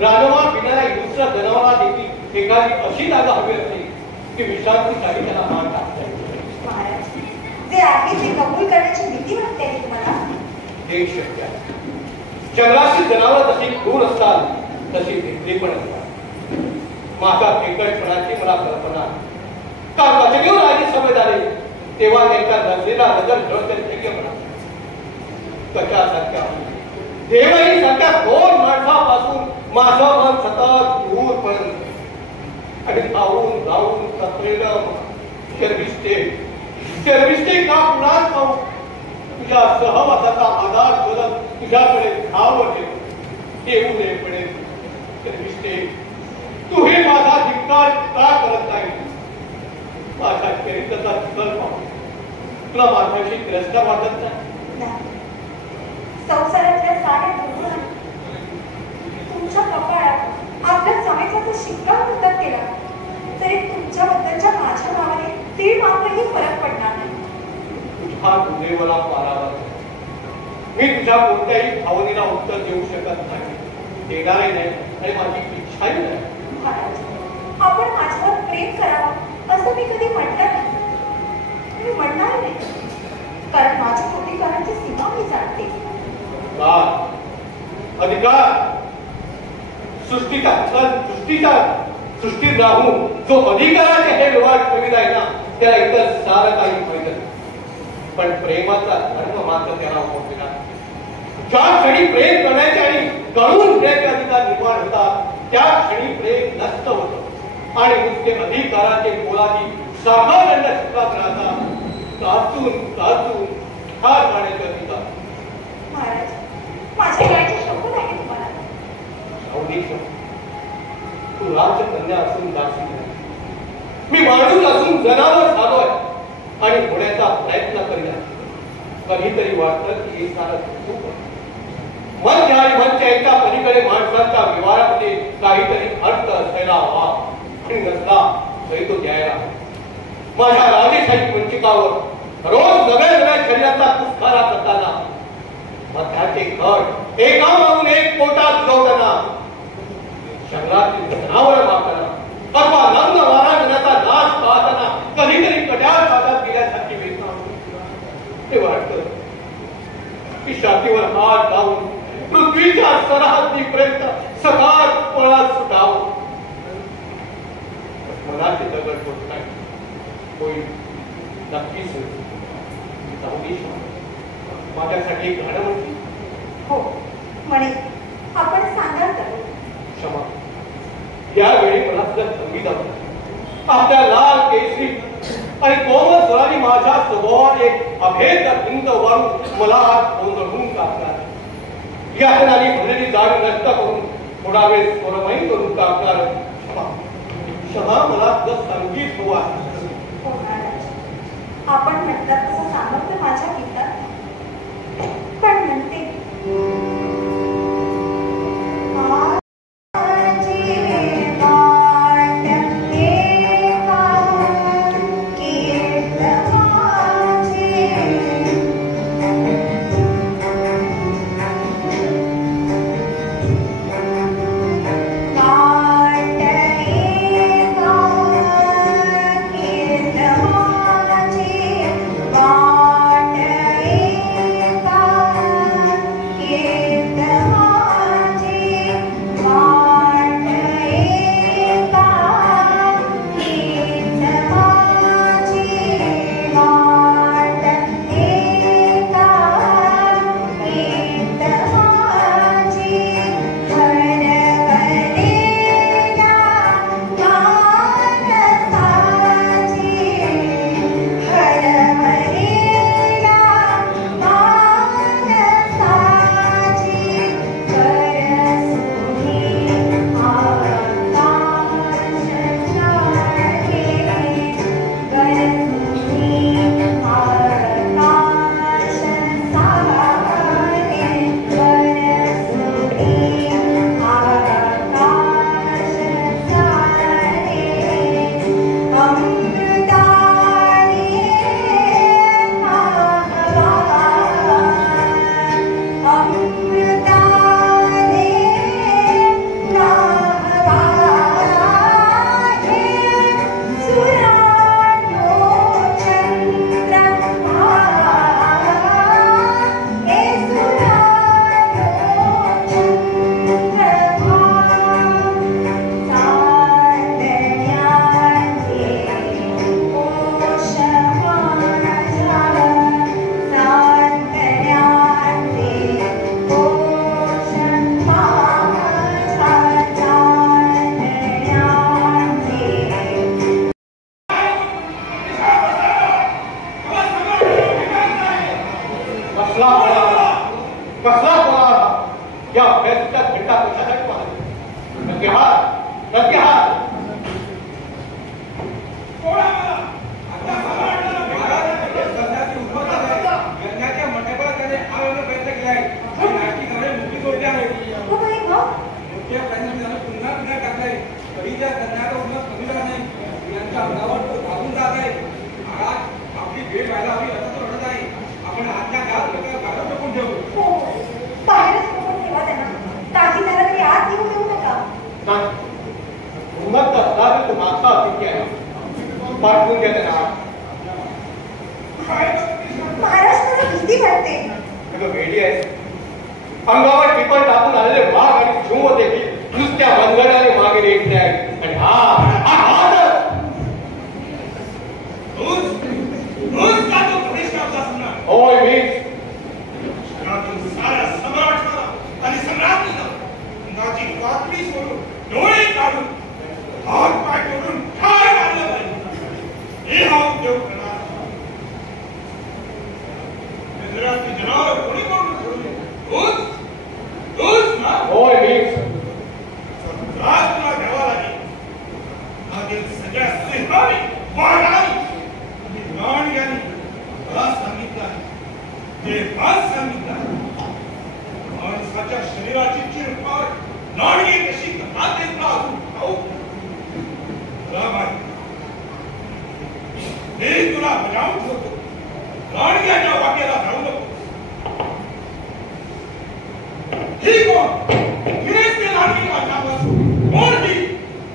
राजमार पिणाऱ्या हिंस्र जनावराला देखील एखादी अशी जागा हवी असते की विश्रांतीसाठी त्याला मान टाकता येईल महाराज जे आहे ते कबूल करण्याची भीती वाटते आहे तुम्हाला हे शक्य आहे जंगलातील जनावर जशी क्रूर असतात तशी भित्री पण असतात माझ्या फिकटपणाची मला कल्पना का वचनीवर आधी समय झाले तेव्हा त्यांच्या नजरेला नजर घडत ध्येय म्हणा कशासारख्या देवही सारख्या दोन माणसापासून माझं मन सतत दूरपर्यंत आणि धावून धावून कचरेलं शर्मिष्ठे का कुणाच पाहू तुझ्या सहवासाचा आधार शोधत तुझ्याकडे धावत येऊ नये पडेल शर्मिष्ठे तू हे माझा धिक्कार का करत नाही माझ्या चरित्राचा चिकल पाहू तुला माझ्याशी तिरस्कार वाटत नाही संसारातल्या साऱ्या दुर्गुण तुमच्या कपाळात आपल्या स्वामीचा तो शिक्का मुद्दा केला तरी तुमच्याबद्दलच्या माझ्या भावाने तीळ मात्रही फरक पडणार नाही तुझ्या दुर्दैवाला पारावर मी तुझ्या कोणत्याही भावनेला उत्तर देऊ शकत नाही देणारही नाही आणि माझी इच्छाही नाही महाराज आपण माझ्यावर प्रेम करावं असं मी कधी म्हटलं नाही मी म्हणणार नाही कारण माझ्या कोटीकारांची सीमा मी जाणते अधिकार सृष्टीत राहून जो अधिकाराचे हे व्यवहार ठेवित आहे ना त्याला इतर सारं काही माहित पण प्रेमाचा धर्म मात्र त्याला उपयोगी नाही ज्या क्षणी प्रेम करण्याचे आणि कळून घेण्याचे अधिकार निर्माण होतात त्या क्षणी प्रेम नष्ट होतं आणि नुसते अधिकाराचे पोलादी साखर दंड शिल्लक राहतात काचून ठार मारण्याचे अधिकार महाराज माझ्या गायचे शब्द नाही तुम्हाला तू राजकन्या असून दासी मी माणूस असून जनावर झालोय आणि होण्याचा प्रयत्न करीत कधीतरी वाटतं की हे सारं चूक मन आणि मनच्या एका पलीकडे माणसांच्या व्यवहारामध्ये काहीतरी अर्थ असायला हवा आणि नसला तरी तो द्यायला माझ्या राजेशाही वंचिकावर रोज नव्या शरीराचा कुस्कारा करताना मध्याचे घट एका मागून एक पोटात जोडताना शहरातील जनावर मारताना अथवा लग्न वारा घेण्याचा नाश पाहताना कधीतरी कड्याळ हातात गेल्यासारखी वेदना हे वाटतं की छातीवर हात लावून पृथ्वीच्या सरहद्दीपर्यंत सकाळ पळत सुटावं मनाचे दगड होत नाही होईल नक्कीच होईल माझ्यासाठी गाणं म्हणते हो म्हणे आपण सांगाल तर क्षमा यावेळी मला रागत संगीत आपल्या लाल केसरी आणि कोमल स्वराने माझ्या स्वभावात एक अभेद भिंत उभारून मला आज कोंदळून टाकणार या क्षणाने भरलेली जाण नष्ट करून थोडा वेळ स्वरमयी करून टाकणार क्षमा मला तुझं संगीत हवं आहे. आपण म्हणतात तसं सामर्थ्य माझ्या गीतात पण म्हणते अंगावर टिपण टाकून आलेले वाघ आणि शिव देखील नुसत्या मनगटाने मागे रेटले आहेत आणि होय मीच सारा सम्राट आणि सम्राज्ञीला नाची बातमी सोडून डोळे काढून हात पाय तोडून ठार मारलं पाहिजे हे हा उद्योग करणार जनावर कोणी करून ठेवले तूच ना होय मीच राज तुला घ्यावा लागेल मागील सगळ्या सिंहाने वाघाने आणि राणग्याने मला सांगितलं आहे जे आज सांगितलं आहे माणसाच्या शरीराची चिरफाड नाणगी कशी घात देत असून खाऊ तुला माहिती हे तुला बजावून ठेवतो राणग्याच्या वाक्याला जाऊ नको ही कोण हिरेच ते नाणगी माझ्यावर कोण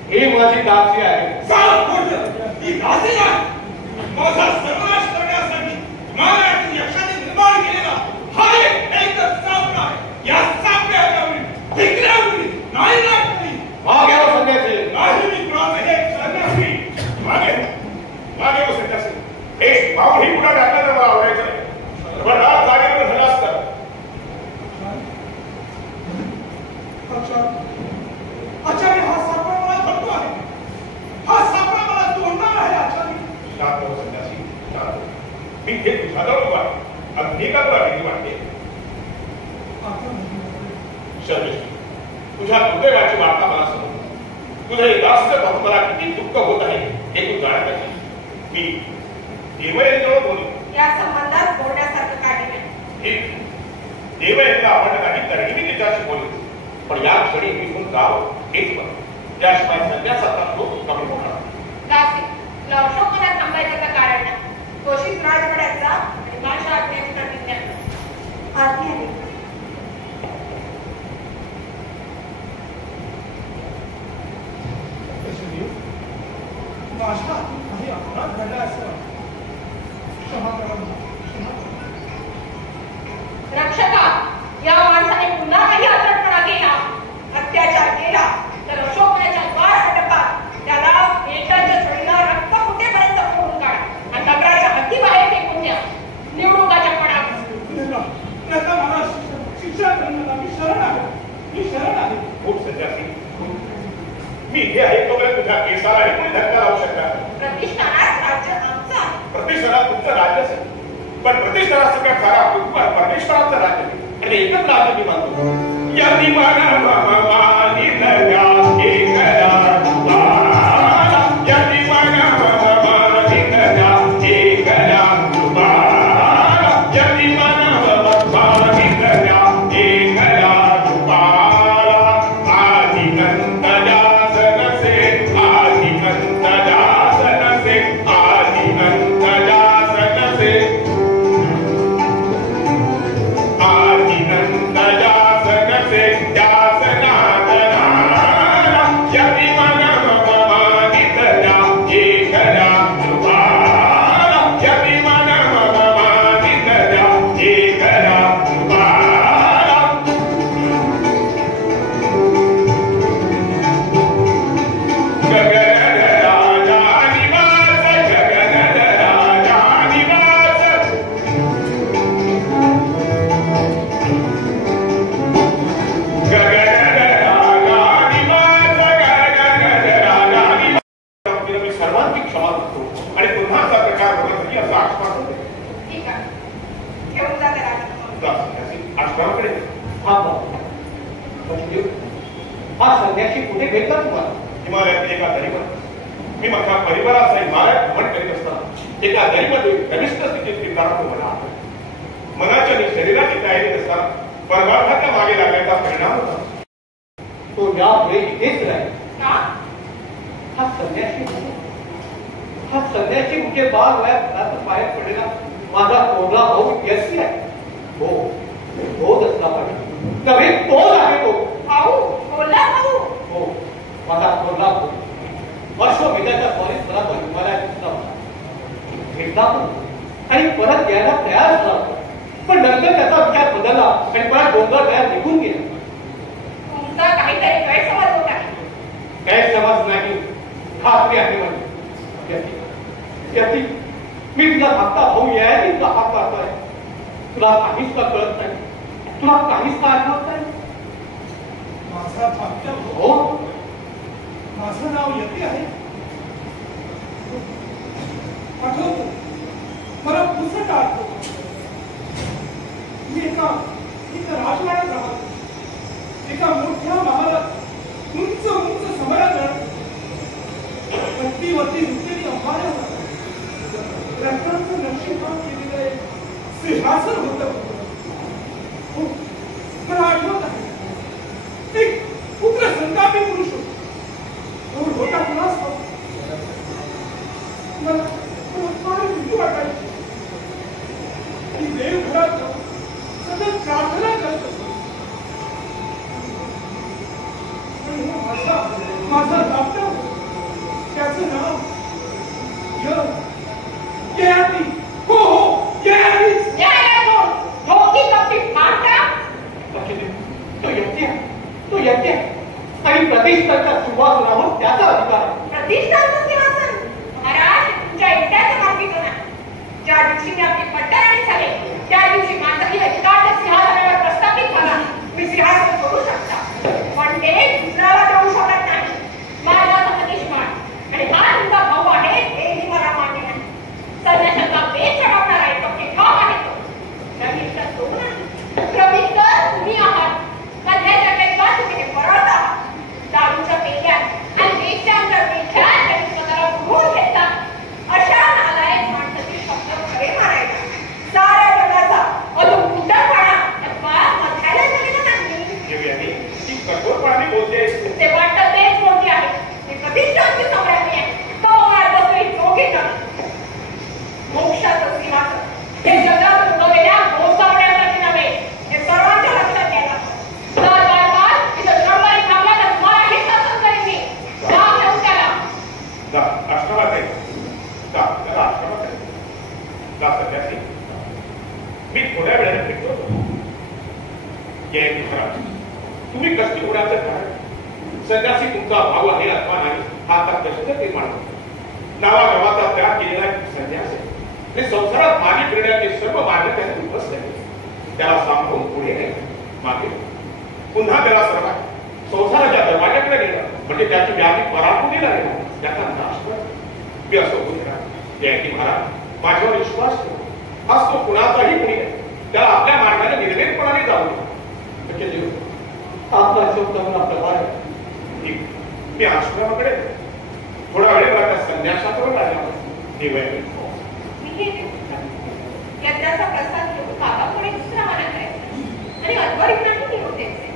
ही माझी दासी आहे साप फोडलं ही दासी आहे माझा सर्वनाश करण्यासाठी मायातील यक्षाने निर्माण केलेला हा एकच साप आहे या साप्यावरील ठिकऱ्यावरील नाही लागली मागे हो संन्यासी नाही मी कुणाचं हे संन्यासी मागे हो संन्यासी हे भाऊ ही पुढे टाकलं तर मला आवडायचं नाही सर्वनाश जागेवर झाला असतं आचार्य हा सर्व मला धरतो आहे शर्मिष्ठी, तुझ्या दुर्दैवाची वार्ता मला समज. तुझं हे दास्य पाहून मला किती दुःख होत आहे हे तू जाणत आहे. मी देवयंत्र बोलतो. या संबंधात बोलण्यासारखं काही नाही. ठीक, देवयंत्र आपण काही तरीही मी तिच्याशी बोलतो, पण या क्षणी मी इथून जावं हेच बरं. त्याशिवाय संन्यासाचा लोक कमी होणार. दासी, तुला अशोकवनात थांबायचं कारण नाही. कोशिश राजवाड्याचा आणि माझ्या आज्ञेची प्रतिज्ञा कर. आज्ञा आहे. माझ्या काही अपराध घडला असं क्षमा करा. रक्षका, या माणसाने पुन्हा काही अचटपणा केला, अत्याचार केला तर अशोकवनाच्या द्वारमंडपात त्याला पेटाच्या झळीला रक्त फुटेपर्यंत फोडून काढा आणि नगराच्या हद्दीबाहेर फेकून द्या. निवडणुकाच्या पणात नका मला शिक्षा करण्याला मी शरण आहे. मी शरण आहे. खूप संन्यासी, मी इथे आहे तोपर्यंत तुझ्या केसाला कोणी धक्का लावू शकतात. प्रतिष्ठानात राज्य आमचं आहे. प्रतिष्ठानात तुमचं राज्य असेल, पण प्रतिष्ठानात सगळ्यात सारा परमेश्वराचं राज्य आहे. आणि एकच राज्य मी मानतो. यदि हा संन्यासी कुठे भेटला तुम्हाला? हिमालयातील एका दरीमध्ये मी माझ्या परिवारासह हिमालयात भ्रमण करीत असताना एका दरीमध्ये कनिष्ठ स्थितीत फिरताना तो मला आला. मनाची आणि शरीराची तयारी असताना परमार्थाच्या मागे लागण्याचा परिणाम होता. तो यापुढे इथेच राहील. का? हा संन्यासी मुझे बाग वयात घरात बाहेर पडलेला माझा कोरला भाऊ व्यक्ती आहे. हो असला पाहिजे. नव्हे तोच आहे तो. भाऊ बोलला भाऊ. हो, माझा कोरला भाऊ. वर्षभेदाच्या स्वारीत मला तो हिमालयात दिसला होता. भेटला पण आणि परत यायला तयार झाला होता. पण नंतर त्याचा विचार बदलला आणि परत डोंगर तयार निघून गेला. तुमचा काहीतरी गैरसमज होत आहे. गैरसमज नाही, खात्री आहे म्हणजे. मी तुझा धाकटा भाऊ यायला तुला हात मारतोय. तुला काहीच का कळत नाही? तुला काहीच का आठवत नाही? माझा धाकटा भाऊ. हो, माझं नाव यती आहे. आठवतो, मला पुसट आठवतो. मी एका राजवाड्यात राहतो. एका मोठ्या महालात उंच समरात राहतो. हत्तीवरती रुपलेली अंबाऱ्या होत्या. रत्नांचं नक्षीकाम केलेलं एक सिंहासन होतं. मला आठवत आहे, एक उग्र संतापी पुरुष होता. कुणास मला फार भीती वाटायची. ती देवघरात सतत प्रार्थना करत असतो. माझा धाकटा त्याचं नाव ययाती. हो ययातीच. तो यज्ञ आणि प्रतिष्ठाच्या सिंहासनावर त्याचा अधिकार आहे. प्रतिष्ठानचं सिंहासन महाराज तुमच्या एकट्याचं मार्गीचं नाही. ज्या दिवशी मी आपली पट्टाराणी झाले त्या दिवशी माझाही अधिकार त्या सिंहासनावर प्रस्थापित झाला. मी सिंहासन सोडू शकता, पण ते दुसऱ्याला देऊ शकत नाही. माझा समदेश मान आणि हा तुमचा भाऊ आहे हेही मला मान्य नाही. संन्यासाचा वेध चढवणारा एक ठाम आहे तो. प्रविष्ट तो नाही. प्रविष्ट तुम्ही आहात. सध्याच्या जयंती महाराज, तुम्ही कष्टी होण्याचं कारण संन्यासी तुमचा भाव आहे अथवा नाही हा आता प्रश्न निर्माण होतो. नावागावाचा त्याग केलेला संन्यास आहे आणि संसारात मागे फिरण्याचे सर्व मार्ग त्याने उद्ध्वस्त केले. त्याला सांभाळून पुढे नाही मागे पुन्हा त्याला सर्वात संसाराच्या दरवाजाकडे गेला म्हणजे त्याची व्याधी पराकुनीला गेला त्याचा नाश करतो. मी असं होऊ देणार. जयंती महाराज, माझ्यावर विश्वास ठेवा. हाच तो कुणाचाही कुणी नाही. त्याला आपल्या मार्गाने निर्भीडपणाने जाऊ दे. आपला शब्द प्रभाव मी आश्रमाकडे थोडा वेळ त्या संन्यासाकडे राहिला. यज्ञाचा प्रसाद घेऊन काका पुढे रवाना करायचे आणि अध्वरींनाही निरोप द्यायचे.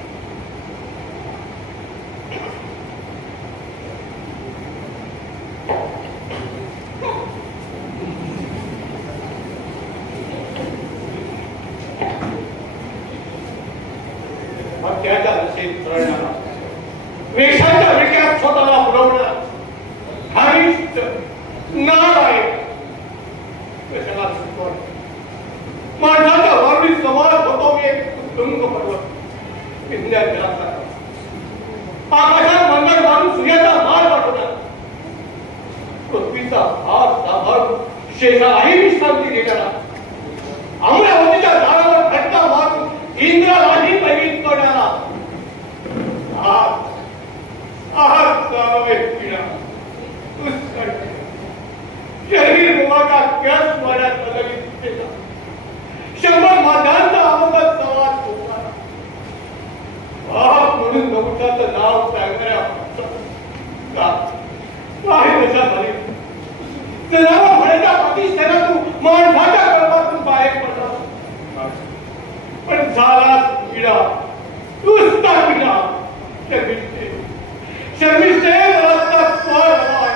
त्याच्या दिशेत वेशाच्या विक्यात स्वतःला बुडवणं हरिष्ठ नारायण कशाला सुटतो. माझ्याचा वर्णी समाज होतो मी एक तुंग पर्वत विज्ञान जलाचा आकाशात मंगळ मारून सूर्याचा मार वाटवला. पृथ्वीचा भार सांभाळून शेषालाही विश्रांती देणारा अमरावतीच्या दारावर फटका मारून इंद्रालाही भयभीत करणारा शरीर रोगाचा कॅस वाड्यात बदलला. 100 माध्यांचा अवगत संवाद होता. म्हणून नवटाचं नाव सांगणाऱ्या काही दशा झाली. जनावर भण्याच्या पाकिस्तानातून माणसाच्या गर्भातून बाहेर पडला. पण झाला पिढा नुसता पिढा शर्मिष्ठे रस्ता स्वर हवाय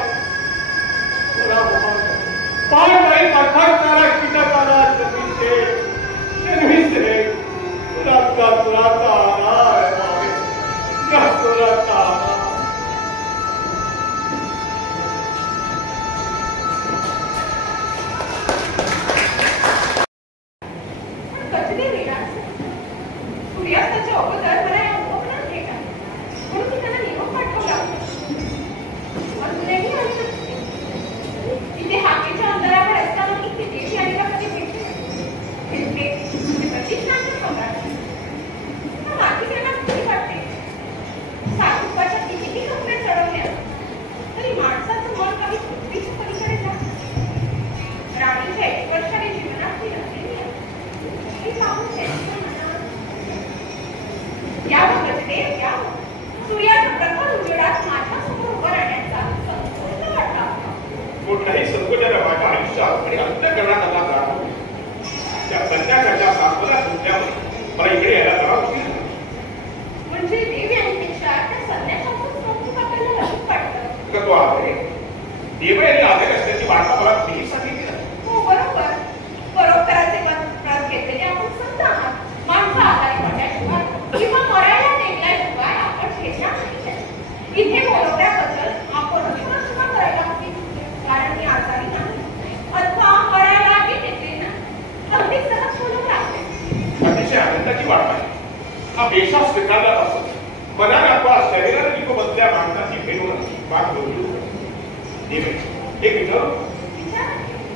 पाय पाठवणारा कीटकाला शर्मिष्ठे रस्ता तुराचा आधार तुराचा आधार. सूर्यास्ताच्या अगोदर मला या उपकरणात भेटा म्हणून मी त्यांना निरोप पाठवला. अजूनही तिथे हाकेच्या अंतरावर असताना मी ते देवी आईला कधी भेटले प्रतीक्षांचे सम्राट माझी त्यांना भीती वाटते. साधुत्वाच्या कितीही कपडे चढवल्या तरी माणसाचं मन काही पृथ्वीच्या पलीकडे जात. राणीच्या 1 वर्षाने जीवनात ती रचलेली आहे. पाहून सूर्याच्या प्रखर उजेडात माझ्यासमोर उभं राहण्याचा संकोच वाटला. कुठल्याही संकोचाला माझ्या आयुष्यात आणि अंतःकरणात आला जाणवतो. त्या संन्यासाच्या सांत्वना सुटल्यावर मला इकडे यायला जरा उशीर झाला. म्हणजे देवी आणि पेक्षा त्या संन्यासाचं कौतुक आपल्याला अधिक वाटतं. का तो आहे देव यांनी आधार असल्याची वार्ता मला मीही सांगितली नाही. हो बरोबर. परोपकाराचे व्रत घेतलेले आपण संत आहात. माणसं आजारी पडल्याशिवाय किंवा मरायला टेकल्याशिवाय आपण घेतला नाही. इथे बोलवल्याबद्दल आपण सुद्धा करायला हवी. कारण मी आजारी नाही अथवा मरायलाही टेकले नाही. अगदी सहज बोलवलं आहे. अतिशय आनंदाची वार्ता आहे. हा पेशा स्वीकारल्यापासून मनाने आपल्या शरीराने लिपबसल्या माणसाची भेटून बाग बोलली. एक विचार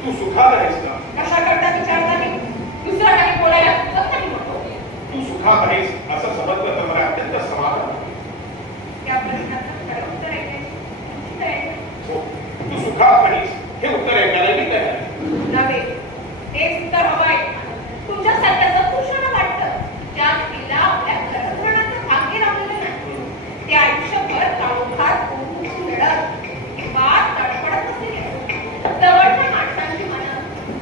तू सुखात आहेस ना? कशा करता विचारता मी दुसरा काही बोलायला नाही नको. तू सुखात आहेस असं समजलं तर मला अत्यंत समाधान आहे. या प्रश्नाचं खरं उत्तर आहे. हो, तू सुखात आहेस हे उत्तर ऐकायला मी तयार नव्हे. तेच उत्तर हवं आहे. तुमच्यासारख्याचं पुरुषाला वाटतं त्या स्त्रीला आपल्या घरधरणाचं भाग्य लावलेलं नाही. ते आयुष्यभर काळोखात उठून लढत किंवा तडफडत असेल. जवळच्या माणसांची मनं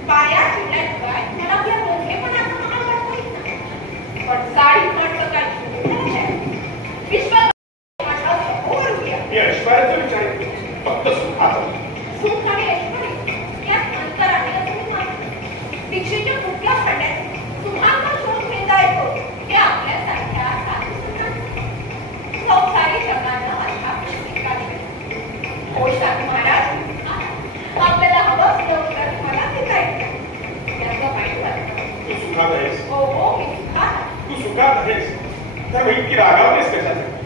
पाया चिडल्याशिवाय मला आपल्या मोठेपणाचा महाल वाटता येत नाही. पण साडी म्हटलं काय विश्वास माझ्या समोर उभी आहे. मी ऐश्वर्याचा विचार येतो. फक्त सुखात सुख आणि ऐश्वर्य यात अंतर आहे असं मी मानते. दीक्षेच्या कुठल्या खड्यात तुम्हाला शोध घेता येतो हे आपल्यासारख्या साधू संतांना संसारी जगानं अर्थात स्वीकारले. हो शाहू महाराज, आपल्याला हवं असलं उत्तर मला देता येतं. याचं वाईट वाटतं. तू सुखात आहेस. हो हो मी सुखात. तू सुखात आहेस तर इतकी रागावतेस कशासाठी?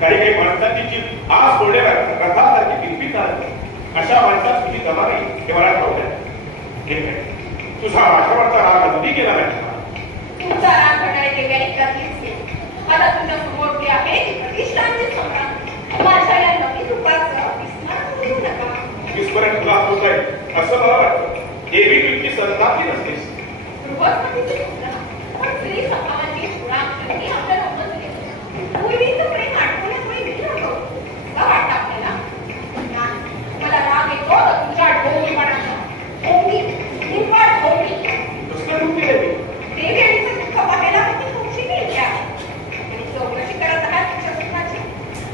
काही काही माणसांची जीभ आज बोलणे रथासारखी किरपी चालत अशा माणसात तुझी जमा नाही हे मला ठाऊक आहे. तुझा माझ्यावरचा राग अगदी केला नाही. तुमचा राग घडणारे वैज्ञानिक करतील. आता तुझ्या समोर उभी आहे ती प्रतिष्ठानची सम्राट. माझ्या या नवीन रूपाचं विस्मरण करू नका. विस्मरण तुला होत आहे असं मला वाटतं. एरवी तुमची संतापी नसतेस. गृहस्थातीची मुद्रा पण स्त्री स्वभावाची गुणाक्षणी आपल्या नव्हतं दिली. पूर्वीचं प्रेम आठवण्यामुळे मी राहतो का वाटतं आपल्याला? मला राग येतो तर तुझ्या ढोंगीपणाचा. ढोंगी निव्वळ ढोंगी. कसलं डुबी आहे मी? देवी आणि दुःख पाहायला किती खुशी मिळते आहे. आणि चौकशी करत आहात तुझ्या सुखाची.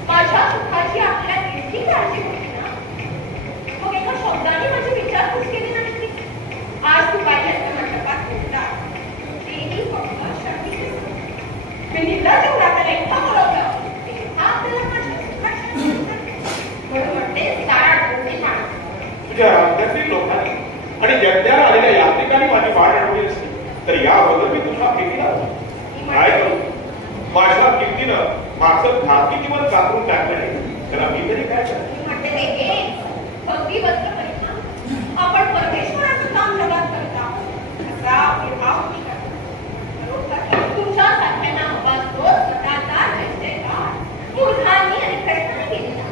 माझ्या सुखाची आपल्याला किती काळजी होती ना. मग एका शब्दाने माझे विचारपूस केली नसती. आज तू पाहिल्याच्या मंडपात पोहोचला तेही फक्त शर्मीचे. मी निघला जेवढा आपल्याला एकटा बोलवलं तेव्हा आपल्याला माझ्या सुखाची म्हणून म्हणते सारा ढोंगी पाणी. तुझ्या राज्यातील लोकांनी आणि जगण्याला आलेल्या यात्रिकांनी माझी वाट अडवली असती तर याबद्दल मी तुझ्या भेटीला काय करू? माझ्या कीर्तीनं माझं घाती जीवन कातरून टाकलं नाही तर मी तरी काय करतो? म्हणते ते हे भक्तिवस्त्र परिणाम. आपण परमेश्वराचं काम जगात करता असा विभाव मी करतो. तुमच्या सारख्यांना हवा असतो स्वतःचा जयजयकार. मूर्धांनी आणि कृष्णाने केलेला.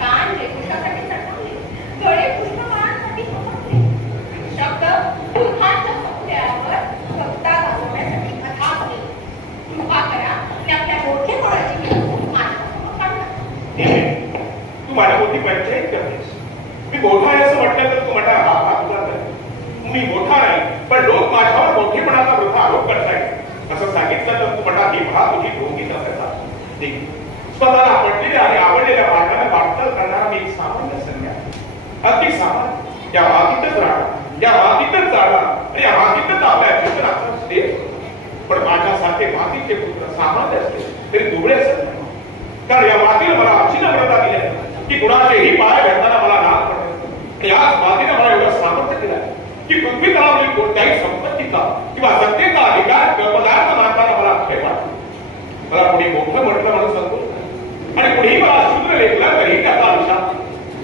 कान जयपुषासाठी चढवले. गळे पुष्पमाळांसाठी समजले. शब्द मूर्धांच्या समुदायावर भक्ता गाजवण्यासाठी अथापले. कृपा करा आणि आपल्या मोठेपणाची मिरवणूक माझ्यासमोर काढा. तू माझ्या मोठी पंचायत करतेस. मी मोठा आहे असं म्हटलं तर तू म्हणा हा तुला मी मोठा नाही पण लोक माझ्यावर मोठेपणाचा वृथा आरोप करतायत असं सांगितलं तर तू म्हणा ही भा तुझी ढोंगी नसतात. स्वतःला पटलेल्या आणि आवडलेल्या मार्गाने वाटचाल करणारा मी एक सामान्य संज्ञा. अगदी सामान्य. या मातीतच राहणार, या मातीतच जाणार आणि या मातीतच आपल्या जीवनाचा स्टेज. पण माझ्यासारखे मातीचे पुत्र सामान्य असते तरी दुबळे असत नाही. कारण या मातीने मला अशी नम्रता दिली आहे की कुणाचेही पाय भेटताना मला नाक पडत. आणि आज मातीने मला एवढं सामर्थ्य दिलं आहे की पृथ्वी तलावरील कोणत्याही संपत्तीचा किंवा सत्तेचा अधिकार पदार्थ मानताना मला खेळ वाटतो. मला पुढे मोठं म्हटलं म्हणून संतोष नाही आणि पुढेही मला शूद्र लेखलं तरीही त्याचा विषाद.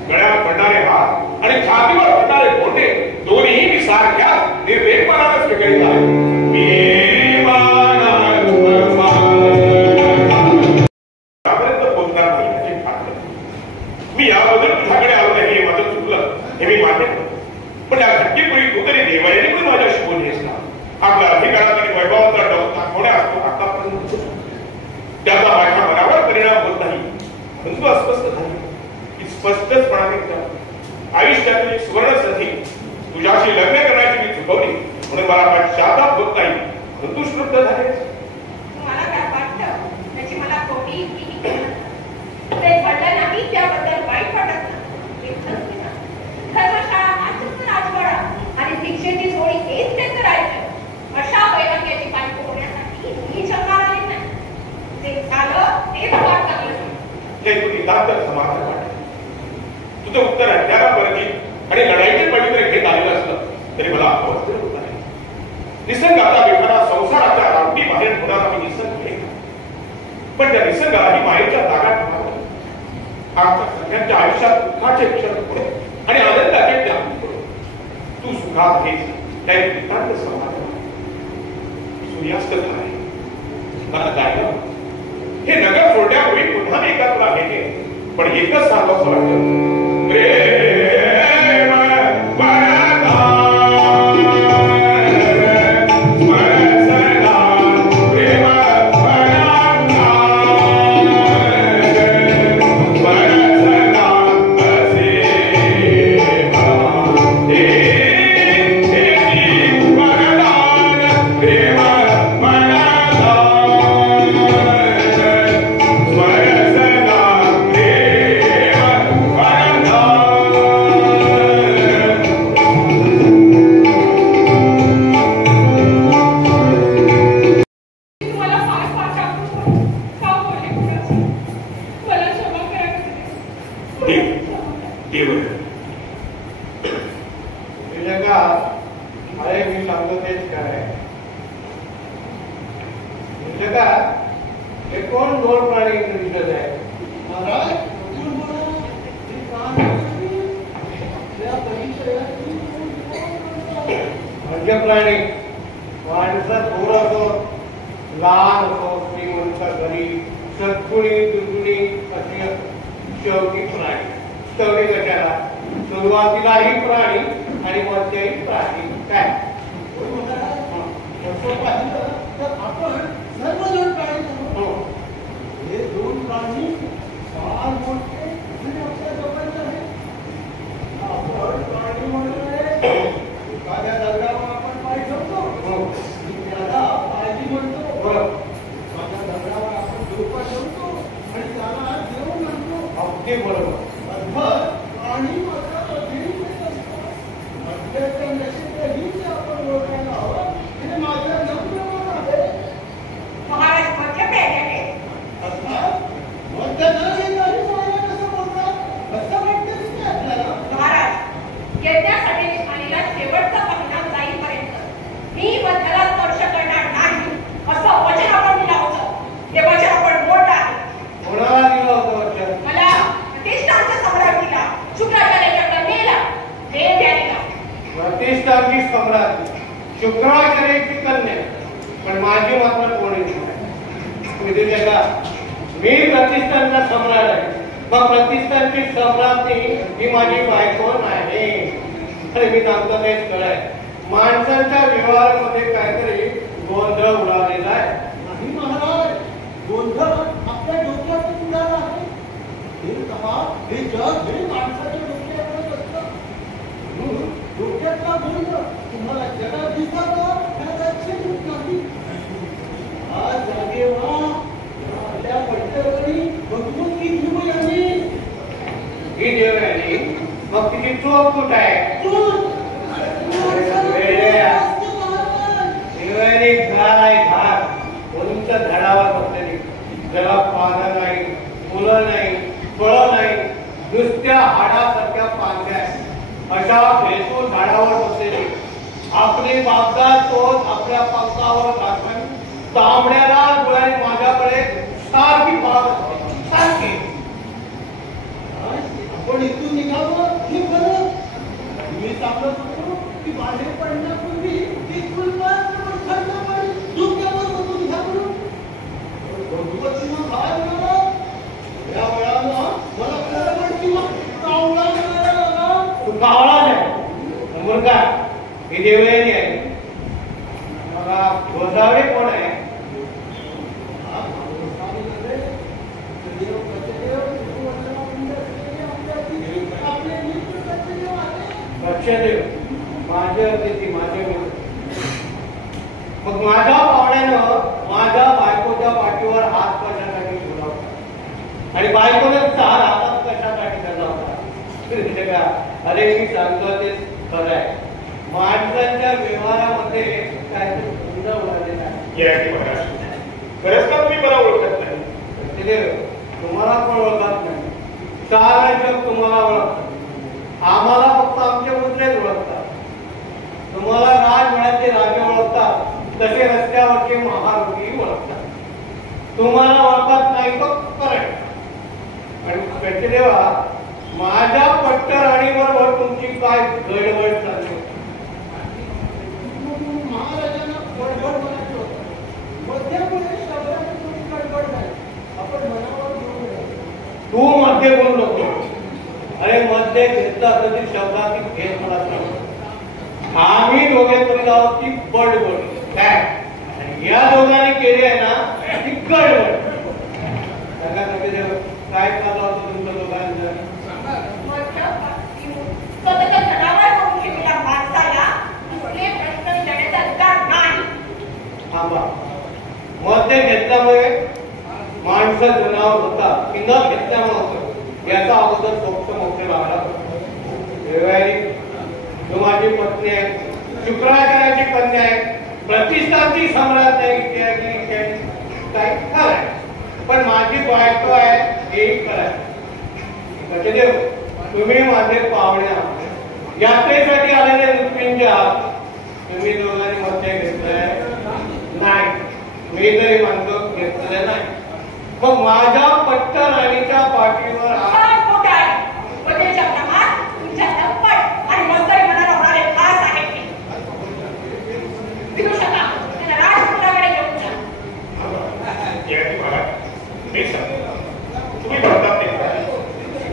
गळ्यावर पडणारे हात आणि छातीवर पडणारे गोंडे दोन्ही मी सारख्या निर्वेकपणाने स्वीकारित आहे. मी याबद्दल तुझ्याकडे आलो नाही हे माझं चुकलं हे मी मान्य करतो. पण या घटनेपूर्वी तू तरी देवाने पण माझ्याशी बोललीस ना. आपल्या अधिकारात आणि वैभवाचा डोक दाखवण्यास तू आतापर्यंत त्याचा माझ्या मनावर परिणाम होत नाही म्हणून तू अस्पष्ट झाली की स्पष्टपणाने आयुष्यातील एक सुवर्ण संधी तुझ्याशी लग्न करण्याची मी चुकवली म्हणून मला पश्चाताप होत नाही म्हणून तू श्रुद्ध झालेस. तुम्हाला काय वाटतं त्याची मला खोटी इतकी ते घडलं नाही त्याबद्दल वाईट वाटत नाही. धर्मशाळा हाच राजवाडा आणि शिक्षेची जोडी हेच त्यांचं राज्य. अशा वैराग्याची पालखी होण्यासाठी मी जगाला आले नाही. जे झालं ते फार चांगलं झालं. ते तू नितांत समाधान वाटत. तुझं उत्तर अज्ञानापर्यंत आणि लढाईचे पवित्र घेत आलेलं असलं तरी मला अवस्थेत होत आहे. निसर्गाचा बेफाना संसाराच्या रावटी बाहेर होणारा मी निसर्ग आहे. पण त्या निसर्गालाही मायेच्या जागा ठेवावं. आमच्या सगळ्यांच्या आयुष्यात दुःखाचे क्षण पुढे आणि आनंदाचे त्याग पुढे. तू सुखात आहेस त्या नितांत समाधान. सूर्यास्त झाला मला जायला हे नगर सोडण्यापूर्वी पुन्हा मी एका तुला भेटे पण एकच सांगावं वाटतं प्रेम हे कोण दोन प्राणी इथे दिसत आहे? महाराज तू बोला, ही प्राणी या परिचयाची म्हणजे प्राणी माणसं थोर असो, लहान असो, श्रीमंत गरीब, सद्गुणी दुर्गुणी असे शेवटी प्राणी. शेवटी कशाला? सुरुवातीलाही प्राणी आणि मध्यही प्राणी. काय तसं पाहिलं तर आपण सर्वजण प्राणी आहोत. हे दोन प्राणी फार मोठे आणि आपल्या जवळचे आहेत. आपण प्राणी म्हणजे एखाद्या दगडावर आपण पाय ठेवतो, त्याला काळजी म्हणतो. माझ्या दगडावर आपण डोकं ठेवतो आणि त्याला देव म्हणतो. अगदी बरोबर. प्राणी मात्र अधीन असतात. मध्यस्थान नशिबही ते आपण ओळखायला हवं. हे माझं नम्र आहे. महाराज मध्य प्यायले आहेत. मध्य न घेणारी मला कसं बोलतात? कसं वाटतं तिथे आपल्याला? महाराज यज्ञासाठी आलेला शेवटचा महिना जाईपर्यंत मी मध्याला स्पर्श करणार नाही असं वचन आपण दिलं होतं. ते वचन आपण मोडलं आहे. कोणाला दिलं होतं वचन? मला प्रतिष्ठानचा सम्राट दिला, शुक्राचार्याच्या कन्येला देव द्यायला. प्रतिष्ठानची सम्राट शुक्राचार्याची कन्या, पण माझी मात्र कोणी नाही. का मी प्रतिष्ठानचा सम्राट आहे, मग प्रतिष्ठानची सम्राज्ञी ही माझी बायको नाही. अरे मी सांगतो तेच खरं आहे. माणसांच्या व्यवहारामध्ये काहीतरी गोंधळ उडालेला आहे. नाही महाराज, गोंधळ आपल्या डोक्यातच उडाला आहे. हे जग हे माणसाच्या डोक्यावरच असतं. डोक्यातला गोंधळ तुम्हाला जगात दिसतो त्याचा छेद नाही. आज जागेवा आपल्या पट्ट्यावरी बघून की घेऊ यांनी ही देवयानी, मग तिची चोख कुठं आहे? देवयानी घाल आहे, घाल उंच झाडावर बसलेली, ज्याला पानं नाही, फुलं नाही, फळं नाही, नुसत्या हाडासारख्या पांढऱ्या अशा भेसून झाडावर बसलेली. आपली बागदार तोच आपल्या पंखावर घासून तांबड्याला डोळ्याने माझ्याकडे सारखी पाहत असते, सारखी. आपण इथून निघावं हे बरं. मी सांगत होतो की बाहेर पडण्यापूर्वी इथून डोक्यावर बघून घ्या म्हणून. भगवतीनं काय म्हणाला? या वेळानं मला कळवळ किंवा कावळा मिळाला. तू कावळा नाही मुलगा, ही देवयानी आहे. मला गोसावळे कोण आहे? लक्षदेव माझे अतिथी, माझे मित्र. मग माझ्या पाहुण्यानं माझ्या बायकोच्या पाठीवर हात कशासाठी ठेवला होता आणि बायकोनं चार हातात कशासाठी धरला होता? अरे मी सांगतो तेच खरं आहे. माणसांच्या व्यवहारामध्ये काहीतरी गोंधळ उडालेला आहे. खरंच का तुम्ही मला ओळखत नाही? लक्षदेव तुम्हाला पण ओळखत नाही, सारा जग तुम्हाला ओळखत. आम्हाला फक्त आमचे मुद्रेच ओळखतात. तुम्हाला राजवाड्याचे राजे ओळखतात, तसे रस्त्यावरचे महारोगी ओळखतात. तुम्हाला ओळखत नाही तो करेक्ट. आणि देवा माझ्या पट्टराणीबरोबर तुमची काय गडबड चालली होती? महाराजांना गडबड म्हणायचं होतं. मध्यामुळे शब्दाची थोडी गडबड झाली. आपण मनावर घेऊन गेलो. तू मध्ये बोलू नको. अरे मध्ये घेतला तर ती शब्दाची घेत मला सांग. आम्ही दोघे करीत आहोत ती बडबड काय, आणि या दोघांनी केली आहे ना ती गडबड. सांगा काय चाललं होतं तुमच्या दोघांचं? स्वतःच्या धनावर होऊन ठेवलेल्या माणसाला कुठले प्रश्न विचारण्याचा अधिकार नाही. थांबा. मध्ये घेतल्यामुळे माणसं जनावर होता की न घेतल्यामुळे होतं याचा अगोदर सोप्त मोठे लागला. तू माझी पत्नी आहे, शुक्राचार्याची कन्या आहे, प्रतिष्ठानची सम्राट आहे, इत्यादी इत्यादी काही खरं आहे. पण माझी बायको आहे हेही खरं आहे. सचदेव तुम्ही माझे पाहुणे आहात, यात्रेसाठी आलेले रुक्मिणीचे आहात. तुम्ही दोघांनी मध्ये घेतलंय नाही, मी तरी मानतो घेतलेलं नाही. मग माझ्या पट्टराणीच्या पाठीवर फार मोठा आहे. बजेटच्या प्रमाण तुमच्या लंपट आणि मस्तरी मनाला होणारे खास आहेत ते. विदू शका त्यांना राजपुत्राकडे घेऊन जा. जयंती महाराज, मी सांगतो तुम्ही म्हणतात ते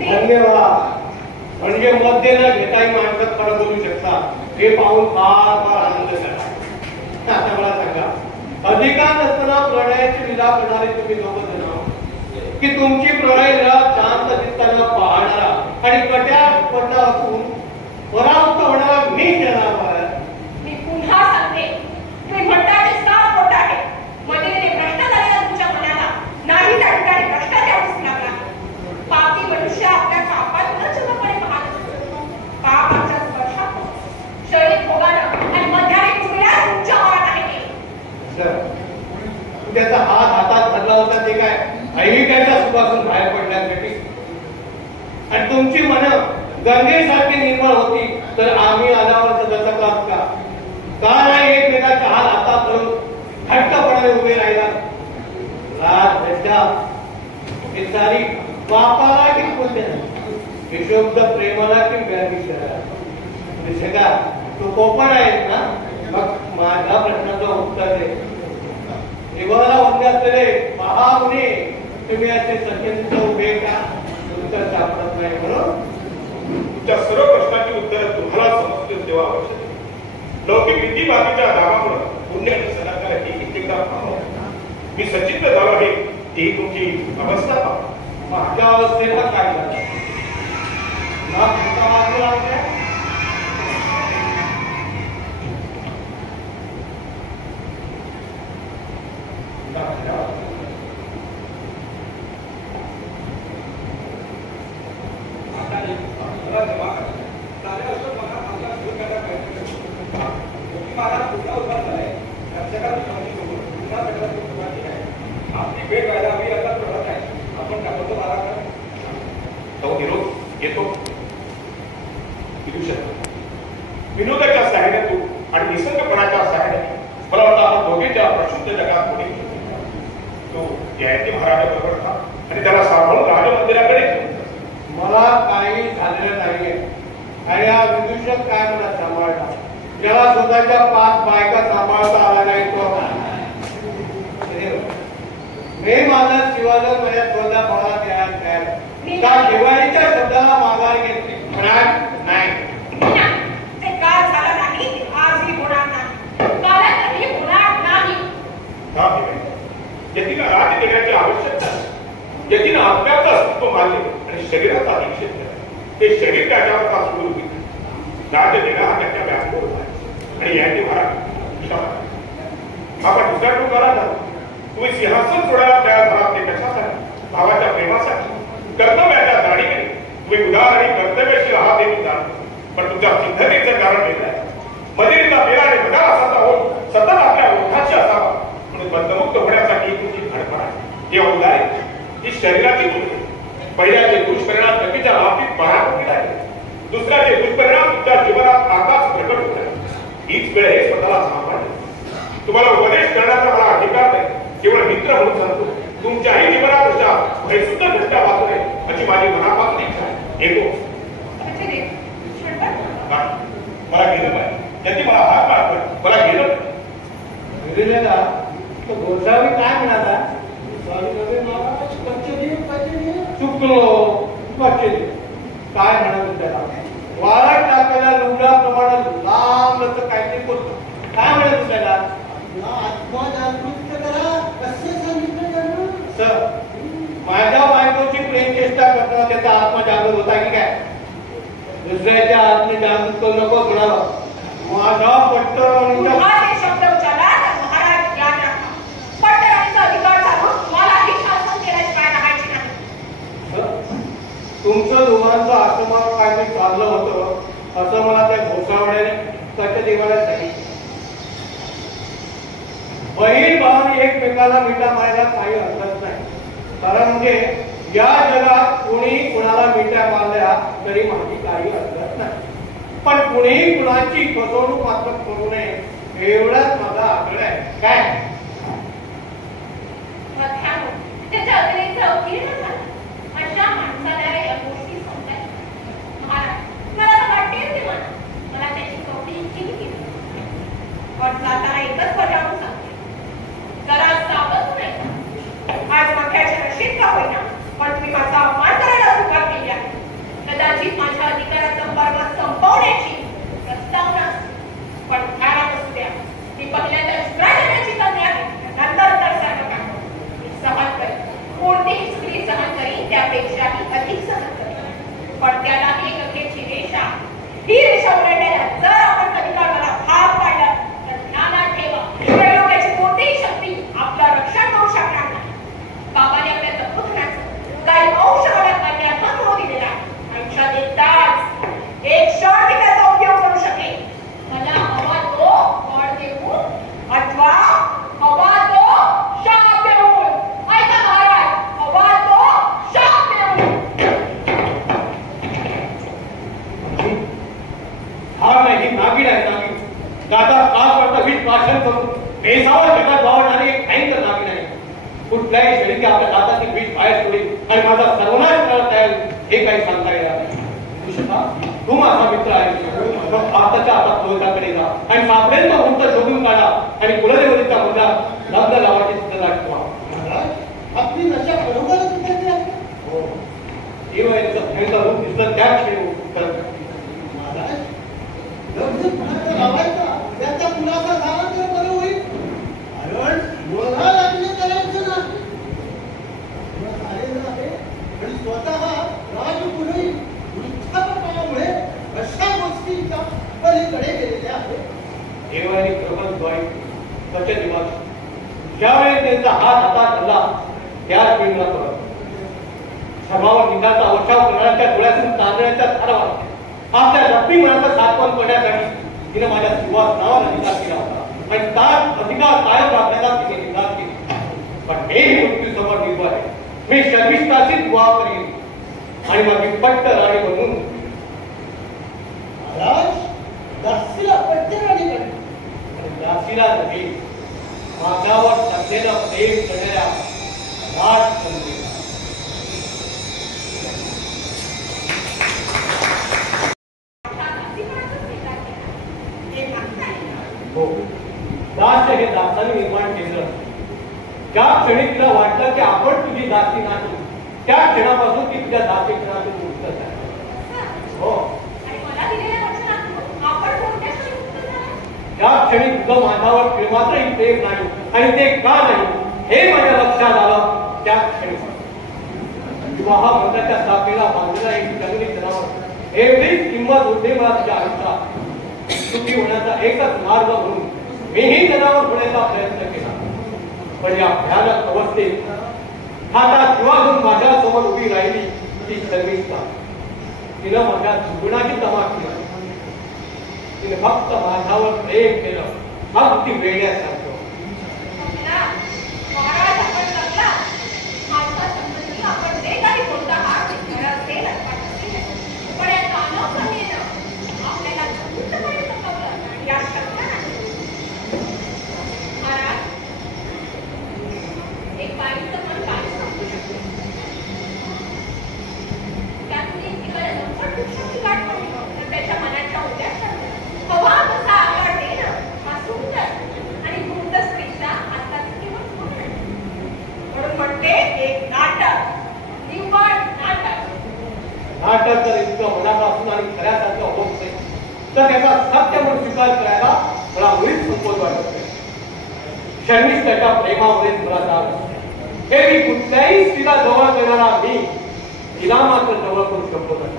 धन्यवाद. म्हणजे मध्ये न घेताही माणसात खरं बोलू शकता हे पाहून फार फार आनंद झाला. आता मला सांगा, अधिकार नसताना प्रणयाची लीला करणारे तुम्ही दोघं जण की तुमची प्रणय लीला शांत दिसताना पाहणारा आणि कट्यात पडला असून परावृत्त होणारा मी जनावर. मी पुन्हा सांगते, तुम्ही म्हणता ते साफ खोटं आहे. मध्ये ते भ्रष्ट झालेल्या तुमच्या मनाला नाही त्या ठिकाणी भ्रष्टाचार दिसू लागला. पापी मनुष्य आपल्या पापात न चुकपणे पाहत असतो. पापाच्या स्पर्शात शरीर भोगानं आणि मध्याने चुकल्या तुमच्या मनात आहे ते. त्याचा हात हातात धरला होता ते काय ऐहिकाच्या सुखातून बाहेर पडण्यासाठी, आणि तुमची मन गंगेसारखी निर्मळ होती तर आम्ही आल्यावर दचकलात का नाही एकमेकाच्या हात हातात धरून हट्टपणाने उभे राहिला. हे सारी पापाला की पुण्याला, हे शब्द प्रेमाला की व्याधीला. तू कोपण आहेस ना, मग माझ्या प्रश्नाचं उत्तर दे. देवाला वंदे असलेले महामुनी तुम्ही असे सत्यंत उभे का? उत्तर सापडत नाही म्हणून तुमच्या सर्व प्रश्नांची उत्तरं तुम्हाला समजतील तेव्हा आवश्यक आहे. लौकिक रीतीभातीच्या दाबामुळे पुण्य आणि सदाचार ही कित्येकदा मी सचित्र झालो आहे ती तुमची अवस्था पाहतो. माझ्या अवस्थेला काय झालं? आपली भेट व्हायला हवी आता प्रवास आहे. आपण टाकतो तो निरोप येतो विनोदाच्या सहाय्याने आणि निसर्गपणाच्या सहाय्याने मला वाटतं आपण दोघे त्या प्रशुद्ध जगात पुढे तो जयंती महाराजाबरोबर होता आणि त्याला सांभाळून राजमंदिराकडे घेऊन मला काही झालेलं नाहीये. आणि हा विदूषक काय मला सांभाळता, ज्याला स्वतःच्या 5 बायका सांभाळता आला नाही तो मी माझा शिवाजन माझ्या तोंडा मला त्या दिवाळीच्या शब्दाला माघार घेतली नाही. ते काल झालं नाही, आजही होणार नाही, कालही होणार नाही. यतीनं राज देण्याची आवश्यकता, यतीनं आत्म्याचं अस्तित्व मानले आणि शरीराचा निषेध केला. ते शरीर त्याच्यावर सुरू होईल. राज देणं हा त्याच्या व्यासपूर आहे. आणि याची महाराज आपण दुसऱ्या टोकाला जातो. तुम्ही सिंहासन सोडायला तयार झाला ते कशासाठी? भावाच्या प्रेमासाठी, कर्तव्याच्या जाणीवेने. तुम्ही उदार आणि कर्तव्यशील आहात हे मी जाणतो, पण तुमच्या सिद्धतेचं कारण वेगळं आहे. मदिरेचा पेरा आणि बघा असाचा होत सतत आपल्या ओठाची असावा म्हणून बंधमुक्त होण्यासाठी ही तुमची धडपड आहे. हे औदार आहे, ही शरीराची गोष्ट. पहिल्याचे दुष्परिणाम नक्कीच्या बाबतीत पराकोटीत आहे. दुसऱ्याचे दुष्परिणाम तुमच्या जीवनात आकाश प्रकट होत आहे. हीच वेळ हे स्वतःला सांभाळणे. तुम्हाला उपदेश करण्याचा मला अधिकार नाही, केवळ मित्र म्हणून सांगतो. तुमच्याही जीवनात अशा भयसुद्ध घटना वाचू नये अशी माझी मनापासून इच्छा आहे. येतो मला गेलं पाहिजे. त्याची मला हात मारतोय, मला गेलं तो गोसावी काय म्हणाला? चुकलो काय म्हणत त्याला? वाळत टाकायला लुगडाप्रमाणे लांब असं काहीतरी बोलतो. काय म्हणत त्याला? आत्मा जागृत करा कसे सांगितलं सर, माझ्या बायकोची प्रेम चेष्टा करताना त्याचा आत्मा जागृत होता की काय? दुसऱ्याच्या आत्मे जागृत तो नको म्हणाला. माझा पट्ट शब्द उच्चारला तर महाराज याद राखा. पट्टराणीचा अधिकार झालो मलाही शासन केल्याशिवाय राहायची नाही. तुमचं दोघांचं आश्रमात काय ते चाललं होतं असं मला त्या घोसावड्याने त्याच्या देवाला सांगितलं. बहीण भावाने एकमेकाला मिठा मारायला काही हरकत नाही, कारण म्हणजे या जगात कोणी कुणाला मिठ्या मारल्या तरी माझी काही हरकत नाही. पण कुणीही कुणाची फसवणूक मात्र करू नये एवढाच माझा आग्रह आहे. काय त्याच्या अवतीर्ण झाला. अशा माणसाला या गोष्टी समजायच्या. महाराज मला तर वाटते ते मला त्याची कवडी इतकी केली. पण जाताना एकच बजावून सांगते, जरा सावध नाही. आज मक्याच्या रशीद का होईना, पण तुम्ही माझा अपमान करायला सुरुवात केली आहे. कदाचित माझ्या अधिकाराचा परवा संपवण्याची प्रस्तावना, पण ध्यानात असू द्या, मी पहिल्यांदा शुक्राचार्याची कन्या आहे, नंतर तर सर्व काही. मी सहन करेन, कोणतीही स्त्री सहन करीन त्यापेक्षाही अधिक सहन करेन. पण त्याला एक अखेरची रेषा, ही रेषा उलटण्याला जर आपण कधी काळ मला भाग पाडला तर ध्यानात ठेवा, त्रैलोक्याची कोणतीही शक्ती आपलं रक्षण करू शकणार नाही. बाबाने आपल्या तत्वज्ञानाचं काही अंश मला कन्यात्मक होऊ दिलेला आहे. आयुष्यात एकदाच एक क्षण मी त्याचा उपयोग करू शकेन. मला हवा तो बळ देऊन अथवा हवा तो शाप देऊन. ऐका महाराज, हवा तो शाप देऊन. हा नाही नागिन आहे, नागिन. दादा काल करता वीज भाषण करून बेसावर जगात वावरणारी एक भयंकर नागिन आहे. कुठल्याही क्षणी आपल्या दाताची वीज बाहेर सोडेल आणि माझा सर्वनाश करत आहे, हे काही सांगता येणार नाही. तू माझा मित्र आहे, आताच्या आता क्रोधाकडे जा आणि सापडेल तो मुक्त शोधून काढा आणि कुलदेवतेच्या मुलात लग्न लावायची चित्र दाखवा. आपली नशा बरोबरच उतरली आहे. हो, देवाचं भयंकर रूप दिसलं त्या क्षणी महाराज, लग्न कुणाचं लावायचा त्याचा खुलासा झाला तर बरं होईल. कारण मुलगा लग्न करायचं नाही झालेलं आहे आणि स्वतः राजपुरोही वृद्धापकामुळे अशा गोष्टींच्या पलीकडे गेलेल्या आहेत. देवाने कृपद्वारे कच्च्या दिवस ज्यावेळी त्यांचा हात हातात हल्ला त्याच वेळी मला कळत क्षमावर निघाचा अवचाव करण्याच्या डोळ्यातून तांदळाच्या धारावा आपल्या रक्ती मनाचा सातवन करण्यासाठी तिने माझ्या जीवात नावाला अधिकार केला होता आणि ताज अधिकार कायम राखण्याचा तिने निर्धार केला. पण हे मृत्यूसमोर निर्भर आहे. मी शर्मिष्ठाची विवाह करीन आणि माझी पट्ट राणी बनून. महाराज, दासीला पट्टेराणी करेल. दासीला नव्हे, माझ्यावर सध्याला प्रेम करणाऱ्या राजकन्येला. हो, दास हे दासाने निर्माण केलं. ज्या क्षणी तिला वाटलं की आपण तुझी दासी नाही, त्या क्षणापासून ती तुझ्या दासीपणातून मुक्त झाली. हो, ज्या क्षणी तुझं माझ्यावर प्रेमात्रही प्रेम नाही आणि ते का नाही हे माझ्या लक्षात आलं, त्या क्षणी विवाह मंत्राच्या स्थापनेला बांधलेला एक जंगली जनावर एवढीच किंमत होते मला तुझ्या आयुष्यात. सुखी होण्याचा एकच मार्ग म्हणून मीही जनावर होण्याचा प्रयत्न केला. पण या भयानक अवस्थेत हातात जीवा घेऊन माझ्या समोर उभी राहिली ती शर्मिष्ठा. तिनं माझ्या जीवनाची तमा केली. तिने फक्त माझ्यावर प्रेम केलं, अगदी वेड्यासारखं. त्याच्या मनाच्या उद्या हवा कसा आकार देणं हा सुंदर आणि गुप्त स्त्रीचा हातात किंवा म्हणून म्हणते एक नाटक, निव्वळ नाटक. नाटक जर इतकं मनापासून आणि खऱ्यासारखं होत नाही तर त्याचा सत्य म्हणून स्वीकार करायला मला मुळीच संकोच वाटत नाही. शर्मिष्ठाच्या प्रेमामुळेच मला जाग हे मी कुठल्याही स्त्रीला जवळ देणारा मी तिला मात्र जवळ करू शकतो नाही.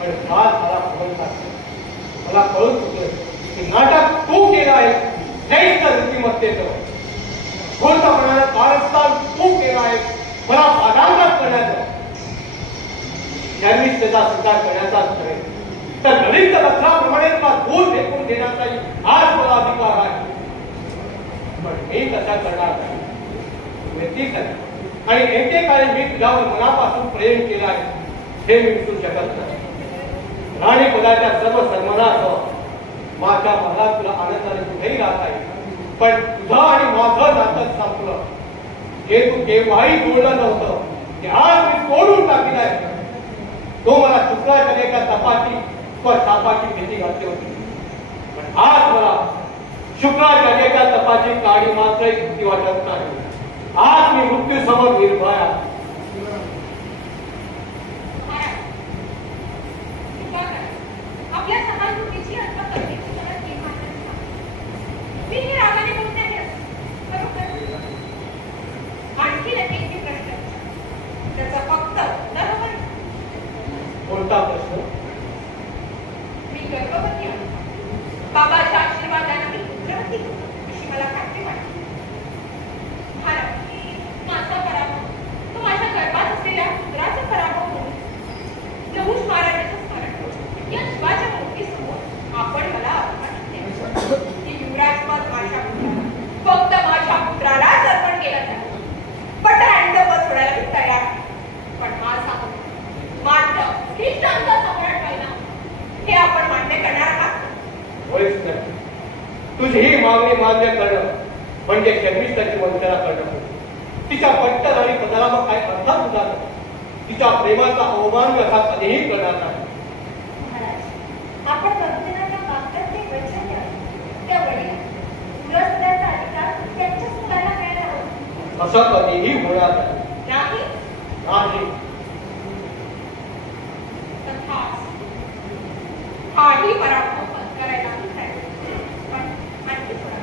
पण काल मला कळून चुकलं की नाटक तू केलं आहे हेच तर नीतिमत्तेचं. खोलतापणानं कारस्थान तू केलं आहे मला पादांगात करण्याचं. शर्मिष्ठेचा स्वीकार करण्याचाच करेल तर गणित लक्षाप्रमाणे तुला दूर फेकून देण्याचाही आज मला अधिकार आहे. पण मी तसा करणार नाही. ठीक आहे आणि एकेकाळी मी तुझ्यावर मनापासून प्रेम केलं आहे हे मी विसरू शकत नाही. राणी पदाच्या सर्व सन्मानासह माझ्या मनात तुला आनंदाने कुठेही राहता येईल. पण तुझं आणि माझं नातं संपलं हे तू केव्हाही जोडलं नव्हतं ते आज मी तोडून टाकलाय. तो मला शुक्राच्या एका तपाची किंवा सापाची भीती घातली होती, पण आज मला शुक्राच्या एका तपाची काळी मात्र भीती वाटत नाही. आज मी मृत्यूसमोर निर्भय आहे. आपल्या सहानुभूतीची अथवा करुणेची गरज निर्माण करते. मी हे रागाने बोलते आहे बरोबर. आणखी एक प्रश्न त्याचा फक्त बरोबर. कोणता प्रश्न? मी गर्भवती आहे. बाबाच्या आशीर्वादाने मी पुत्रवती अशी मला खात्री वाटते. माझा पराभव तो माझ्या गर्भात असलेल्या पुत्राचा पराभव होऊन नहुष महाराजाचं स्मरण या शिवाच्या मूर्तीसमोर आपण मला अपमानित केले की युवराजपद माझ्या पुत्राला फक्त माझ्या पुत्रालाच अर्पण केलं जातं. पटराणीचं पद सोडायला मी तयार आहे. पण हा सांगू मात्र ख्रिस्तांचा सम्राट व्हायला हे आपण मान्य करणार आहात? होयच नाही. तुझी ही मागणी मान्य करणं म्हणजे शर्मिष्ठाची वंचना करणं. तिच्या पट्टन आणि पदाला मग काय अर्थात सुद्धा तिच्या प्रेमाचा अवमान कसा कधीही करणार नाही. आपण प्रभूजनांना मागतात ते वचन द्यावे. त्या वडील मुलाचा अधिकार त्यांच्याच मुलाला मिळायला हवा. असं कधीही होणार नाही. नाही. तथाच हाही पराभव पत्करायला पण आणखी थोडा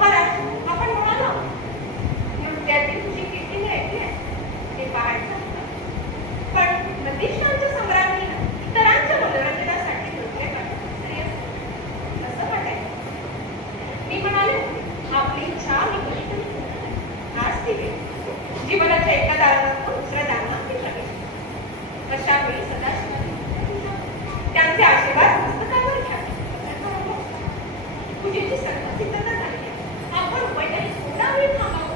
महाराज आपण म्हणाला नृत्यातील तुझी कीर्ती मी ऐकली आहे ते पाहायचं होतं. पण प्रतिष्ठांच्या सम्राज्ञीनं इतरांच्या मनोरंजनासाठी नृत्य करणं श्रेय असं वाटायचं. मी म्हणाले आपली इच्छा मी कधीतरी आज दिली. जीवनाच्या एका दारात दुसऱ्या दारात ती प्रवेश अशा वेळी सदाशिव त्यांचे आशीर्वाद पुस्तकावर घ्या. पूजेची सर्व सिद्धता झाली. आपण उपायदारी थोडा वेळ थांबावं.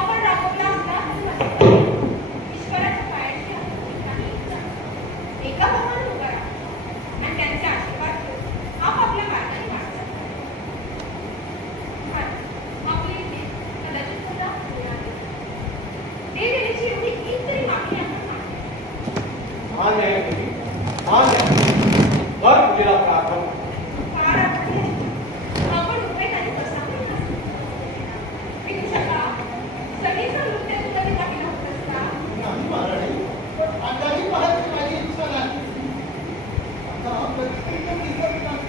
आपण राबवला असला ईश्वराच्या पायाशी एका भगवान उभा राहा आणि त्यांचे आशीर्वाद घेऊन आपापल्या मार्गाने वाटतात. आपली इथे कदाचित सुद्धा देवीची एवढी हीच तरी मागणी आपण कर पूजेला प्रार्थना. आपण उपायदारी कसा विकू शका. सगळीचा नृत्य सुद्धा मी पाहिलं होतंस का? नाही महाराणी, पण आताही पाहायची माझी इच्छा नाही. आता कधीतरी दिसत नाही.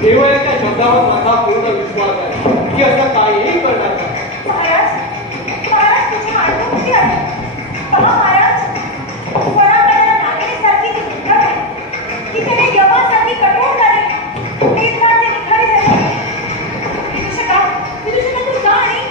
देवाच्या शब्दावर माझा पूर्ण विश्वास आहे की असं काहीही करणार नाही. महाराज तुझी मांडणी कुठे आहे? पहा महाराज, परागणाला नागिनीसारखी ती मुद्रा आहे. तिथे मी यमासारखी कठोर झाली. नेत्राचे निखारे झाले. विदूषका तू जा आणि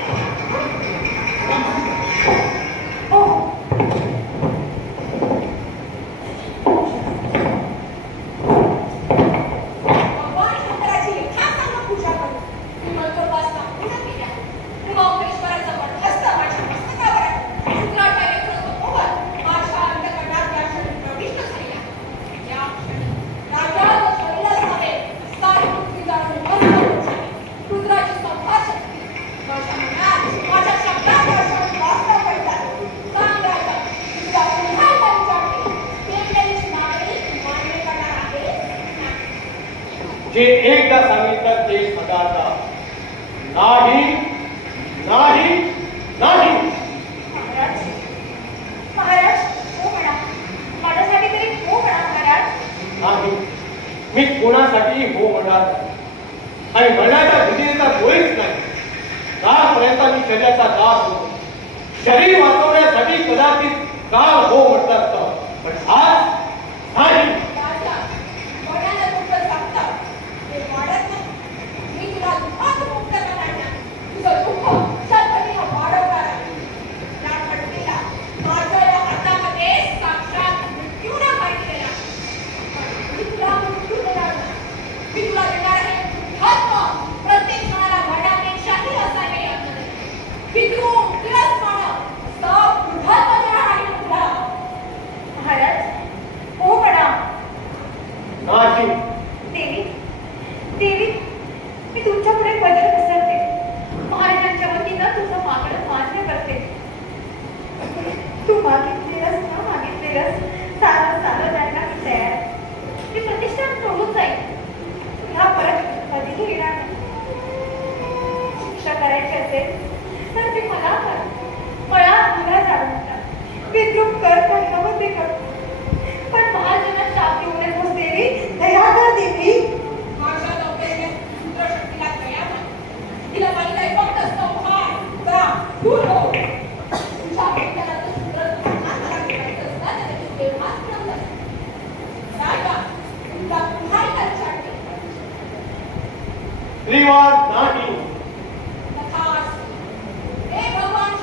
जे एकदा सांगितलं ते सदाचा नाही नाही नाही. महाराज हो म्हणा. माझ्यासाठी तरी हो म्हणा महाराज. नाही, मी कोणासाठी हो म्हणणार नाही. आणि म्हणण्याच्या भीतीचा गोळीच नाही. कालपर्यंत मी शरीराचा दास होतो. शरीर वाचवण्यासाठी कदाचित काल हो म्हटलं असतं, पण आज नाही. राजा, वडिलांना तुमचं सांगतं, ते वाढत नाही. मी तुला दुःखात मुक्त करणार, तुझं दुःख सतत वाढवणार आहे. या खटकेला माझ्या या हातामध्ये साक्षात मृत्यूनं काढलेला. मी तुला मृत्यू देणार नाही. मी तुला देणार आहे दुःखात्म. प्रत्येक क्षणाला मरणापेक्षाही असावे यातलं. पितृ तिरस्कार सब दुःखात्म देणार आहे मी तुला. महाराज, हो म्हणा. नाही. देवी, देवी, मी तुमच्यापुढे पदर पसरते. महाराजांच्या वतीनं तुझं मागणं मान्य करते. तू मागितलेलंस ना, मागितलेलंस सारं सारं द्यायला मी तयार आहे. मी प्रतिष्ठान सोडून जाईल. तुला परत कधीही येणार नाही. शिक्षा करायची असेल तर ती मला कर. मला तुला जाणून टाक. विद्रूप कर, पण ते कर. पण महाजनात शाप देऊ नकोस देवी. दया कर देवी. माझ्या नौकेच्या शक्तीला दया नाही. तिला माहित आहे फक्त संहार, काम, दूर हो. तुझ्या विचारात सूत्र मला करायचं असतं, त्याची तेव्हाच नव्हतं. राजा, तुला पुन्हा एका विचारते. श्रीमान नाही. तथास्तु. हे भगवान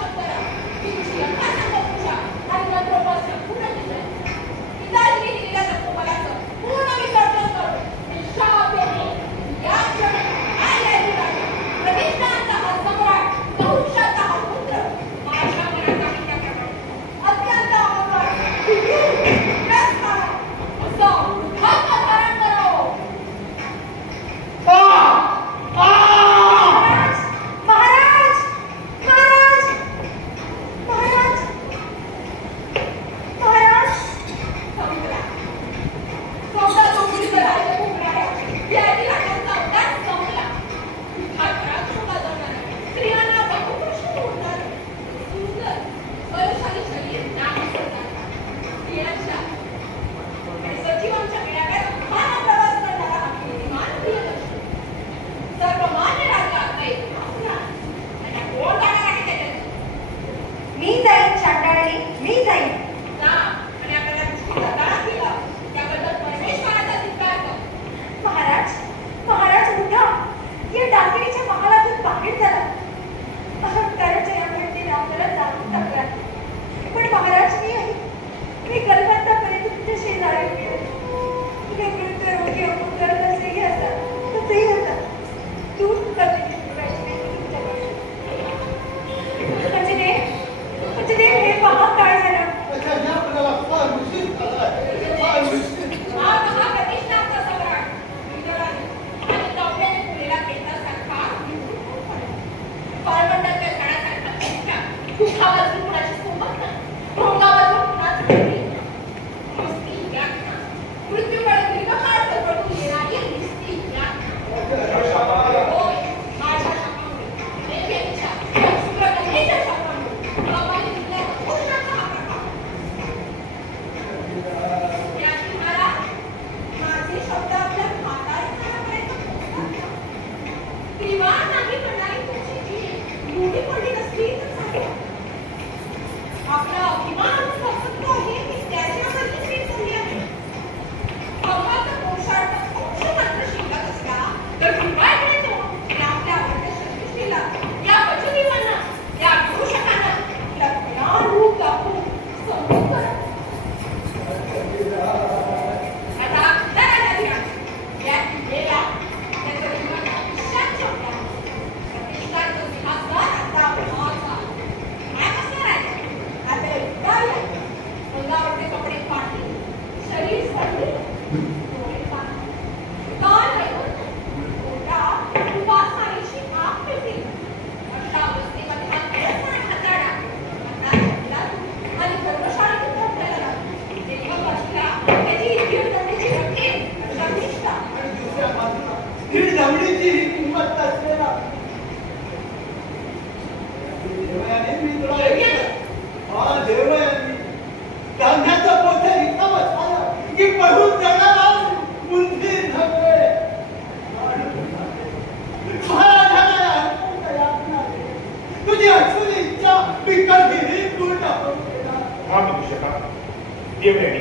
ये बहिणी,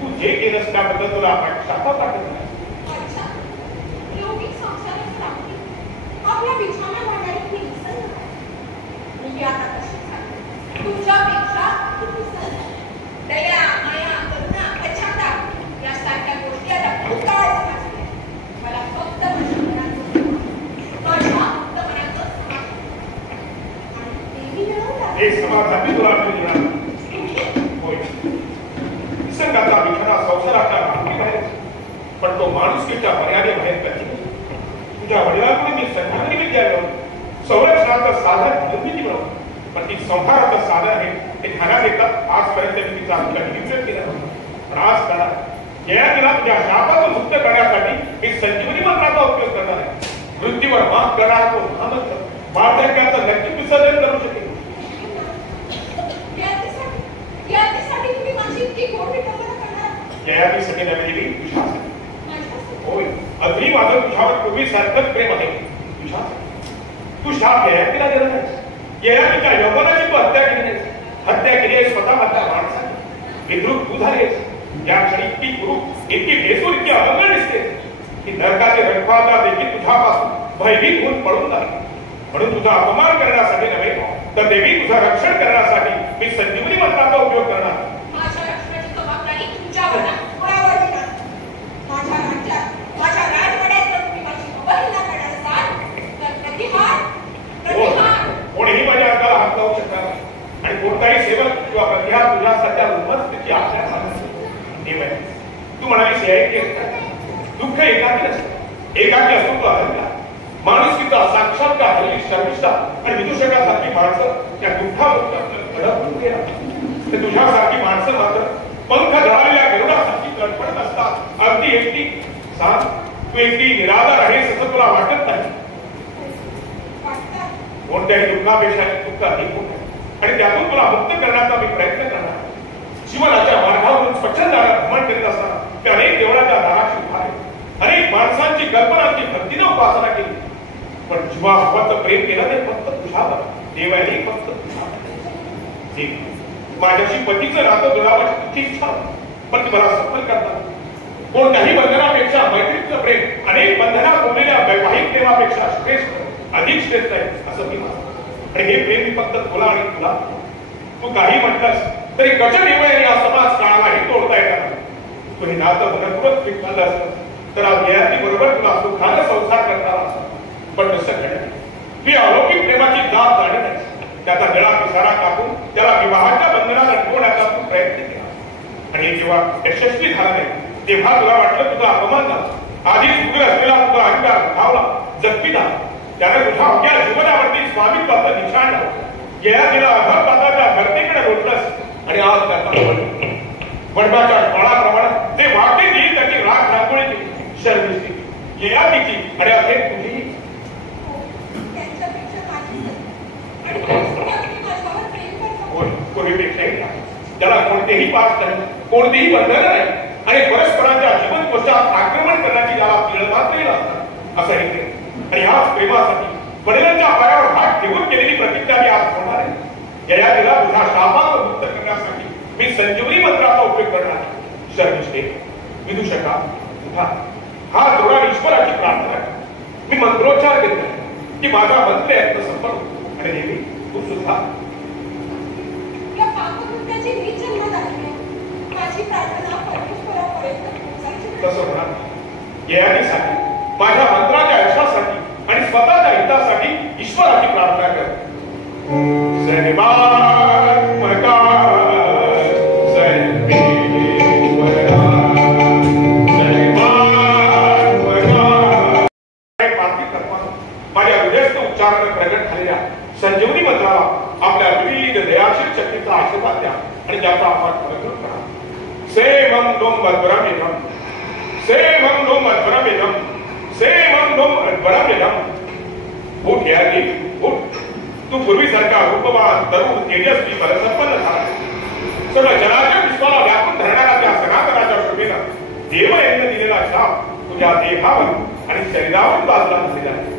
तू जे केलंस त्याबद्दल तुला पश्चाताप वाटत नाही? अच्छा, लौकिक संसारात राहून आपल्या बिछाना मांडण्यात मी विसरलो नाही. मी आता कशी सांगते, तुमच्यापेक्षा किती सरळ. दया, माया, करुणा, पश्चाताप यासारख्या गोष्टी आता भूतकाळ समजल्या. मला फक्त माझ्या मनाचं आणि तेही मिळवलं. हे समाजातील तुला मिळणार होय. निसर्गाचा विखरा संसाराच्या रांगी बाहेर, पण तो माणुसकीच्या मर्यादे बाहेर कधी. तुझ्या वडिलांकडून मी संधानी विद्या मिळवली, संरक्षणाचं साधन म्हणून मी मिळवलं, पण ती संहाराचं साधन आहे ते ध्यानात येतात. आजपर्यंत मी तिचा निरीक्षण केलं, पण आज कळा या तिला तुझ्या शापातून मुक्त करण्यासाठी मी संजीवनी मंत्राचा उपयोग करणार आहे. मृत्यूवर माफ करणारा तो महामंत्र वार्धक्याचं नक्की विसर्जन करू शकेल. यासाठी तुम्ही माझी इतकी गोड विटंबना करणार? ययातीसाठी नव्हे देवी, तुझ्यासाठी. होय, अगदी माझं तुझ्यावर पूर्वीसारखंच प्रेम आहे. तुझ्यासाठी. तू शाप ययातीला दिला नाहीस. ययातीच्या यौवनाची तू हत्या केली नाहीस. हत्या केली आहे स्वतः मधल्या माणसाने. विद्रुप तू झालीस. या क्षणी इतकी कुरूप, इतकी भेसूर, इतकी अभंग दिसते की नरकाचे रखवाला देखील तुझ्यापासून भयभीत होऊन पडून नाही. म्हणून तुझा अपमान करण्यासाठी नव्हे, तर देवी तुझं रक्षण करण्यासाठी मी संजीवनी मंत्राचा उपयोग करणार. माझ्या रक्षणाची जबाबदारी तुमच्यावर नाही, कोणावर नाही. माझ्या राज्यात, माझ्या राजवाड्यात जर तुम्ही माझी अवहेलना करणार असाल तर प्रतिहार. कोणीही माझ्या अंगाला हात लावू शकणार नाही आणि कोणताही सेवक किंवा प्रतिहार तुझ्यासारख्या उन्मत्तेची आज्ञा मानत नाही. तू म्हणालीस एकाकी असतात, दुःख एकाकी नसतं. एकाकी असतो तो अहंकार. माणुसकीचा साक्षात्कार हल्ली शर्मिष्ठा आणि विदूषकासारखी माणसं त्या दुःखावर धडक गेला. ते तुझ्यासारखी माणसं मात्र पंख जळालेल्या गरुडासारखी तडफडत असतात. अगदी एकटी. सांग, तू एकटी निराधार आहेस असं तुला वाटत नाही? कोणत्याही दुःखापेक्षा दुःख अधिक होत आहे आणि त्यातून तुला मुक्त करण्याचा मी प्रयत्न करणार. जीवनाच्या मार्गावरून स्वच्छंद जाण्यात भ्रमण करीत असताना ते अनेक देवळाच्या दाराशी उभा आहे. अनेक माणसांची कल्पनांची भक्तीने उपासना केली, पण जीवाभावाचं प्रेम केलं ते फक्त तुझ्यावर. देवाने फक्त तुझ्यावर. माझ्याशी पतीचं नातं जोडावयाची तुझी इच्छा होती, पण ती मला सफल करतात. कोणत्याही बंधनापेक्षा मैत्रीचं प्रेम अनेक बंधनात उरलेल्या वैवाहिक प्रेमापेक्षा श्रेष्ठ, अधिक श्रेष्ठ आहे असं मी मानतो. आणि हे प्रेम मी फक्त तुला आणि तुला. तू काही म्हटलंस तरी गजदेवाने या समाज काळालाही तोडता येणार नाही. तू हे नातं मनपूर्वक स्वीकारलं असतं तर आज ययाती बरोबर तुला सुखाने संसार करणार असतो. पण तसं घडलं. ती अलौकिक प्रेमाची जात जाणी नाही. त्याचा गळा पिसारा कापून त्याला विवाहाच्या बंधनात अडकवण्याचा तू प्रयत्न केला आणि जेव्हा यशस्वी झाला नाही तेव्हा तुला वाटलं तुझा अपमान झाला. आधीच उग्र असलेला तुझा अहंकार धावला, जखमी झाला. त्याने तुझ्या अवघ्या जीवनावरती स्वामित्वाचं निशाण लावलं. ययातीला अधपाताच्या गर्दीकडे रोटलंस आणि आज त्याचा वडगाच्या बाळाप्रमाणे जे वाटे येईल त्याची राख रांगोळी केली. शर्मिष्ठी ययातीची आणि अखेर तुझी. कोणीपेक्षाही नाही. त्याला कोणतेही पास नाही, कोणतीही बंधनं नाही आणि परस्परांच्या जीवनकोशात आक्रमण करण्याची त्याला पीळ मात्र असतात असं हे प्रेम. आणि ह्याच प्रेमासाठी वडिलांच्या पायावर हात ठेवून केलेली प्रतिज्ञा मी आज होणार आहे. ययातीला तुझ्या शापावर मुक्त करण्यासाठी मी संजीवनी मंत्राचा उपयोग करणार आहे. शर्मिष्ठे, विदूषका, उठा. हा जोडा ईश्वराची प्रार्थना आहे. मी मंत्रोच्चार देत आहे की माझा मंत्र यत्न सफल होतो आणि देवी तू सुद्धा. या पापकृत्याची मी जन्म झाली. माझी प्रार्थना परमेश्वरापर्यंत पोहोचायची. तसं होणार. ययातीसाठी, माझ्या मंत्राच्या यशासाठी आणि स्वतःच्या हितासाठी ईश्वराची प्रार्थना कर. माझ्या हृदयस्थ उच्चाराने प्रगट झालेल्या संजीवनी मंत्राला आपल्या विविध दयाशील शक्तीचा आशीर्वाद द्या आणि ज्याचा आपण प्रगट करा. सेवम लोम अद्वरमेधम, सेवम लोम अद्वरमेधम, सेवम लोम अद्वरमेधम. उठ यादी, उठ. तू पूर्वीसारखा रूपवान, तरुण, तेजस्वी, बलसंपन्न झाला. सगळं जनाच्या विश्वाला व्यापून धरणारा त्या सनातनाच्या शोभेनं देव यांनी दिलेला शाप तुझ्या देहावर आणि शरीरावर बाजला झालेला आहे.